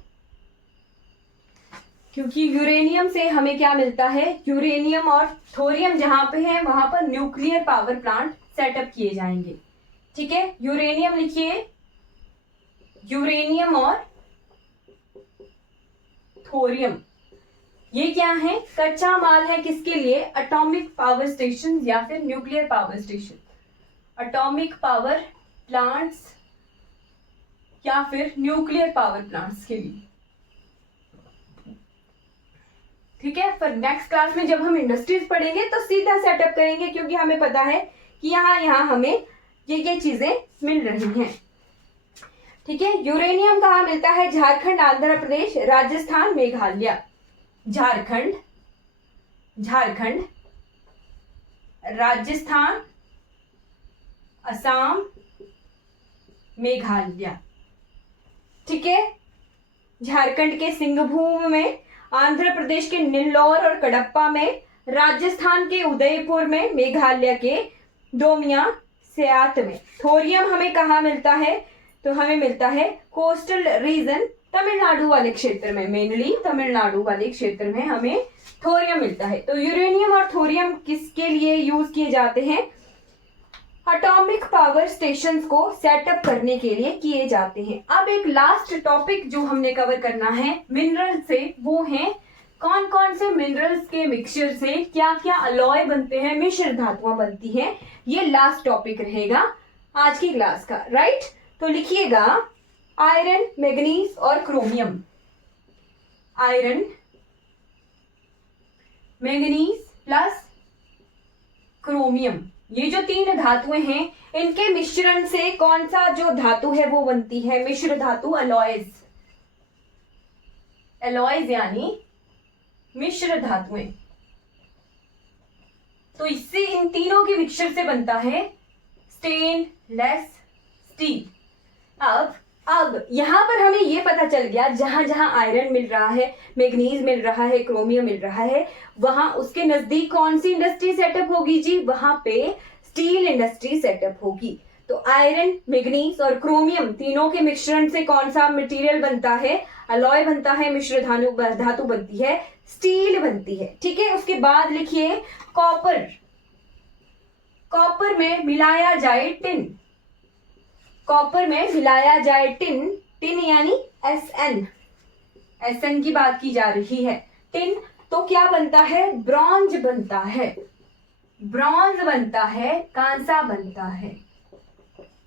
क्योंकि यूरेनियम से हमें क्या मिलता है? यूरेनियम और थोरियम जहां पे है वहां पर न्यूक्लियर पावर प्लांट सेटअप किए जाएंगे। ठीक है, यूरेनियम लिखिए, यूरेनियम और थोरियम ये क्या है? कच्चा माल है किसके लिए? एटॉमिक पावर स्टेशन या फिर nuclear power station, atomic power plants या फिर न्यूक्लियर पावर प्लांट्स के लिए। ठीक है, फिर नेक्स्ट क्लास में जब हम इंडस्ट्रीज पढ़ेंगे तो सीधा सेटअप करेंगे, क्योंकि हमें पता है कि यहाँ हमें ये चीजें मिल रही हैं। ठीक है, यूरेनियम कहाँ मिलता है? झारखंड, आंध्र प्रदेश, राजस्थान, मेघालय। झारखंड, राजस्थान, असम, मेघालय। ठीक है, झारखंड के सिंहभूम में, आंध्र प्रदेश के नेल्लोर और कडप्पा में, राजस्थान के उदयपुर में, मेघालय के डोमिया सियात में। थोरियम हमें कहाँ मिलता है? तो हमें मिलता है कोस्टल रीजन, तमिलनाडु वाले क्षेत्र में, मेनली तमिलनाडु वाले क्षेत्र में हमें थोरियम मिलता है। तो यूरेनियम और थोरियम किसके लिए यूज किए जाते हैं? एटॉमिक पावर स्टेशंस को सेटअप करने के लिए किए जाते हैं। अब एक लास्ट टॉपिक जो हमने कवर करना है मिनरल से, वो है कौन कौन से मिनरल्स के मिक्सचर से क्या क्या अलॉय बनते हैं, मिश्र धातुआं बनती हैं। ये लास्ट टॉपिक रहेगा आज की क्लास का। राइट, तो लिखिएगा आयरन, मैग्नीज और chromium. Iron, manganese plus chromium, ये जो 3 धातुएं हैं इनके मिश्रण से कौन सा जो धातु है वो बनती है? मिश्र धातु, अलॉयज। अलॉयज यानी मिश्र धातुएं। तो इससे इन तीनों के मिक्सचर से बनता है स्टेनलेस स्टील। अब यहाँ पर हमें ये पता चल गया, जहां जहां आयरन मिल रहा है, मैग्नीज मिल रहा है, क्रोमियम मिल रहा है, वहां उसके नजदीक कौन सी इंडस्ट्री सेटअप होगी जी? वहां पे स्टील इंडस्ट्री सेटअप होगी। तो आयरन, मैग्नीज और क्रोमियम तीनों के मिश्रण से कौन सा मटेरियल बनता है? अलॉय बनता है, मिश्र धातु बनती है, स्टील बनती है। ठीक है, उसके बाद लिखिए कॉपर। कॉपर में मिलाया जाए टिन। कॉपर में मिलाया जाए टिन। टिन यानी Sn। Sn की बात की जा रही है। टिन तो क्या बनता है? ब्रॉन्ज बनता है। ब्रॉन्ज बनता है, कांसा बनता है।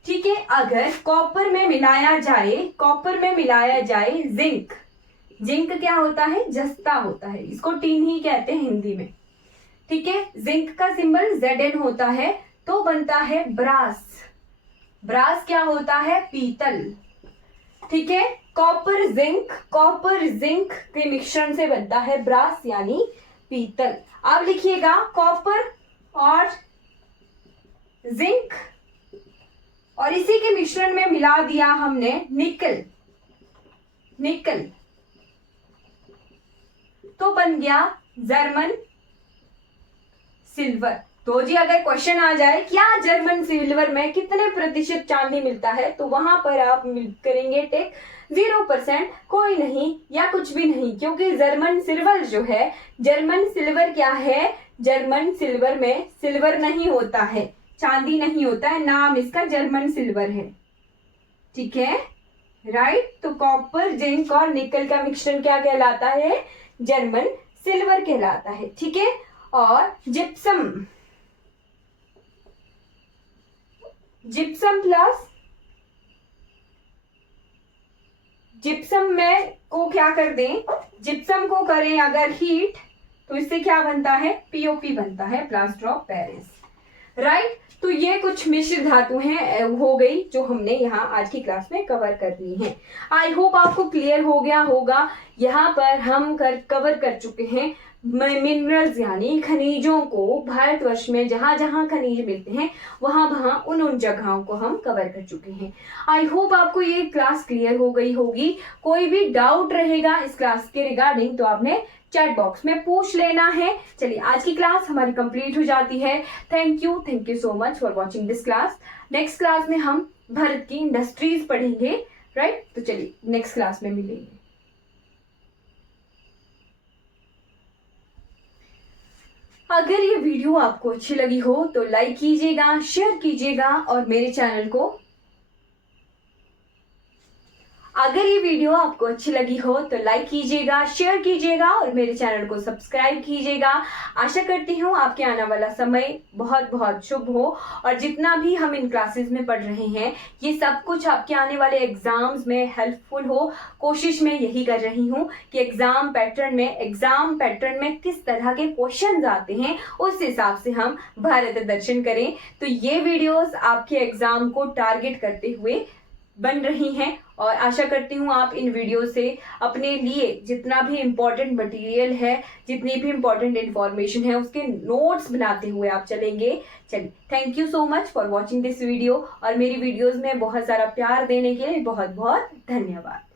ठीक है, अगर कॉपर में मिलाया जाए, कॉपर में मिलाया जाए जिंक। जिंक क्या होता है? जस्ता होता है, इसको टिन ही कहते हैं हिंदी में। ठीक है, जिंक का सिंबल Zn होता है, तो बनता है ब्रास। ब्रास क्या होता है? पीतल। ठीक है, कॉपर जिंक के मिश्रण से बनता है ब्रास यानी पीतल। अब लिखिएगा कॉपर और जिंक और इसी के मिश्रण में मिला दिया हमने निकल। निकल तो बन गया जर्मन सिल्वर। तो जी अगर क्वेश्चन आ जाए क्या जर्मन सिल्वर में कितने प्रतिशत चांदी मिलता है, तो वहां पर आप करेंगे टिक 0%, कोई नहीं या कुछ भी नहीं, क्योंकि जर्मन सिल्वर जो है, जर्मन सिल्वर क्या है? जर्मन सिल्वर में सिल्वर नहीं होता है, चांदी नहीं होता है, नाम इसका जर्मन सिल्वर है। ठीक है, राइट। तो कॉपर, जिंक और निकल का मिश्रण क्या कहलाता है? जर्मन सिल्वर कहलाता है। ठीक है, और जिप्सम प्लस जिप्सम में को क्या कर दें? जिप्सम को करें अगर हीट, तो इससे क्या बनता है? पीओपी बनता है, प्लास्टर ऑफ पेरिस। राइट। तो ये कुछ मिश्र धातु हैं हो गई जो हमने यहाँ आज की क्लास में कवर कर ली हैं। आई होप आपको क्लियर हो गया होगा। यहाँ पर हम कवर कर चुके हैं मिनरल्स यानी खनिजों को। भारतवर्ष में जहां जहां खनिज मिलते हैं वहां वहां उन जगहों को हम कवर कर चुके हैं। आई होप आपको ये क्लास क्लियर हो गई होगी। कोई भी डाउट रहेगा इस क्लास के रिगार्डिंग तो आपने चैट बॉक्स में पूछ लेना है। चलिए आज की क्लास हमारी कंप्लीट हो जाती है। Thank you so much for watching this class. Next class में हम भारत की इंडस्ट्रीज पढ़ेंगे। राइट, तो चलिए नेक्स्ट क्लास में मिलेंगे। अगर ये वीडियो आपको अच्छी लगी हो तो लाइक कीजिएगा, शेयर कीजिएगा और मेरे चैनल को अगर ये वीडियो आपको अच्छी लगी हो तो लाइक कीजिएगा, शेयर कीजिएगा और मेरे चैनल को सब्सक्राइब कीजिएगा। आशा करती हूँ आपके आने वाला समय बहुत बहुत शुभ हो और जितना भी हम इन क्लासेस में पढ़ रहे हैं ये सब कुछ आपके आने वाले एग्जाम्स में हेल्पफुल हो। कोशिश मैं यही कर रही हूँ कि एग्जाम पैटर्न में किस तरह के क्वेश्चंस आते हैं उस हिसाब से हम भारत दर्शन करें। तो ये वीडियोस आपके एग्जाम को टारगेट करते हुए बन रही हैं और आशा करती हूँ आप इन वीडियो से अपने लिए जितना भी इम्पोर्टेंट मटेरियल है, जितनी भी इम्पोर्टेंट इंफॉर्मेशन है उसके नोट्स बनाते हुए आप चलेंगे। चलिए, thank you so much for watching this video और मेरी वीडियोस में बहुत सारा प्यार देने के लिए बहुत बहुत धन्यवाद।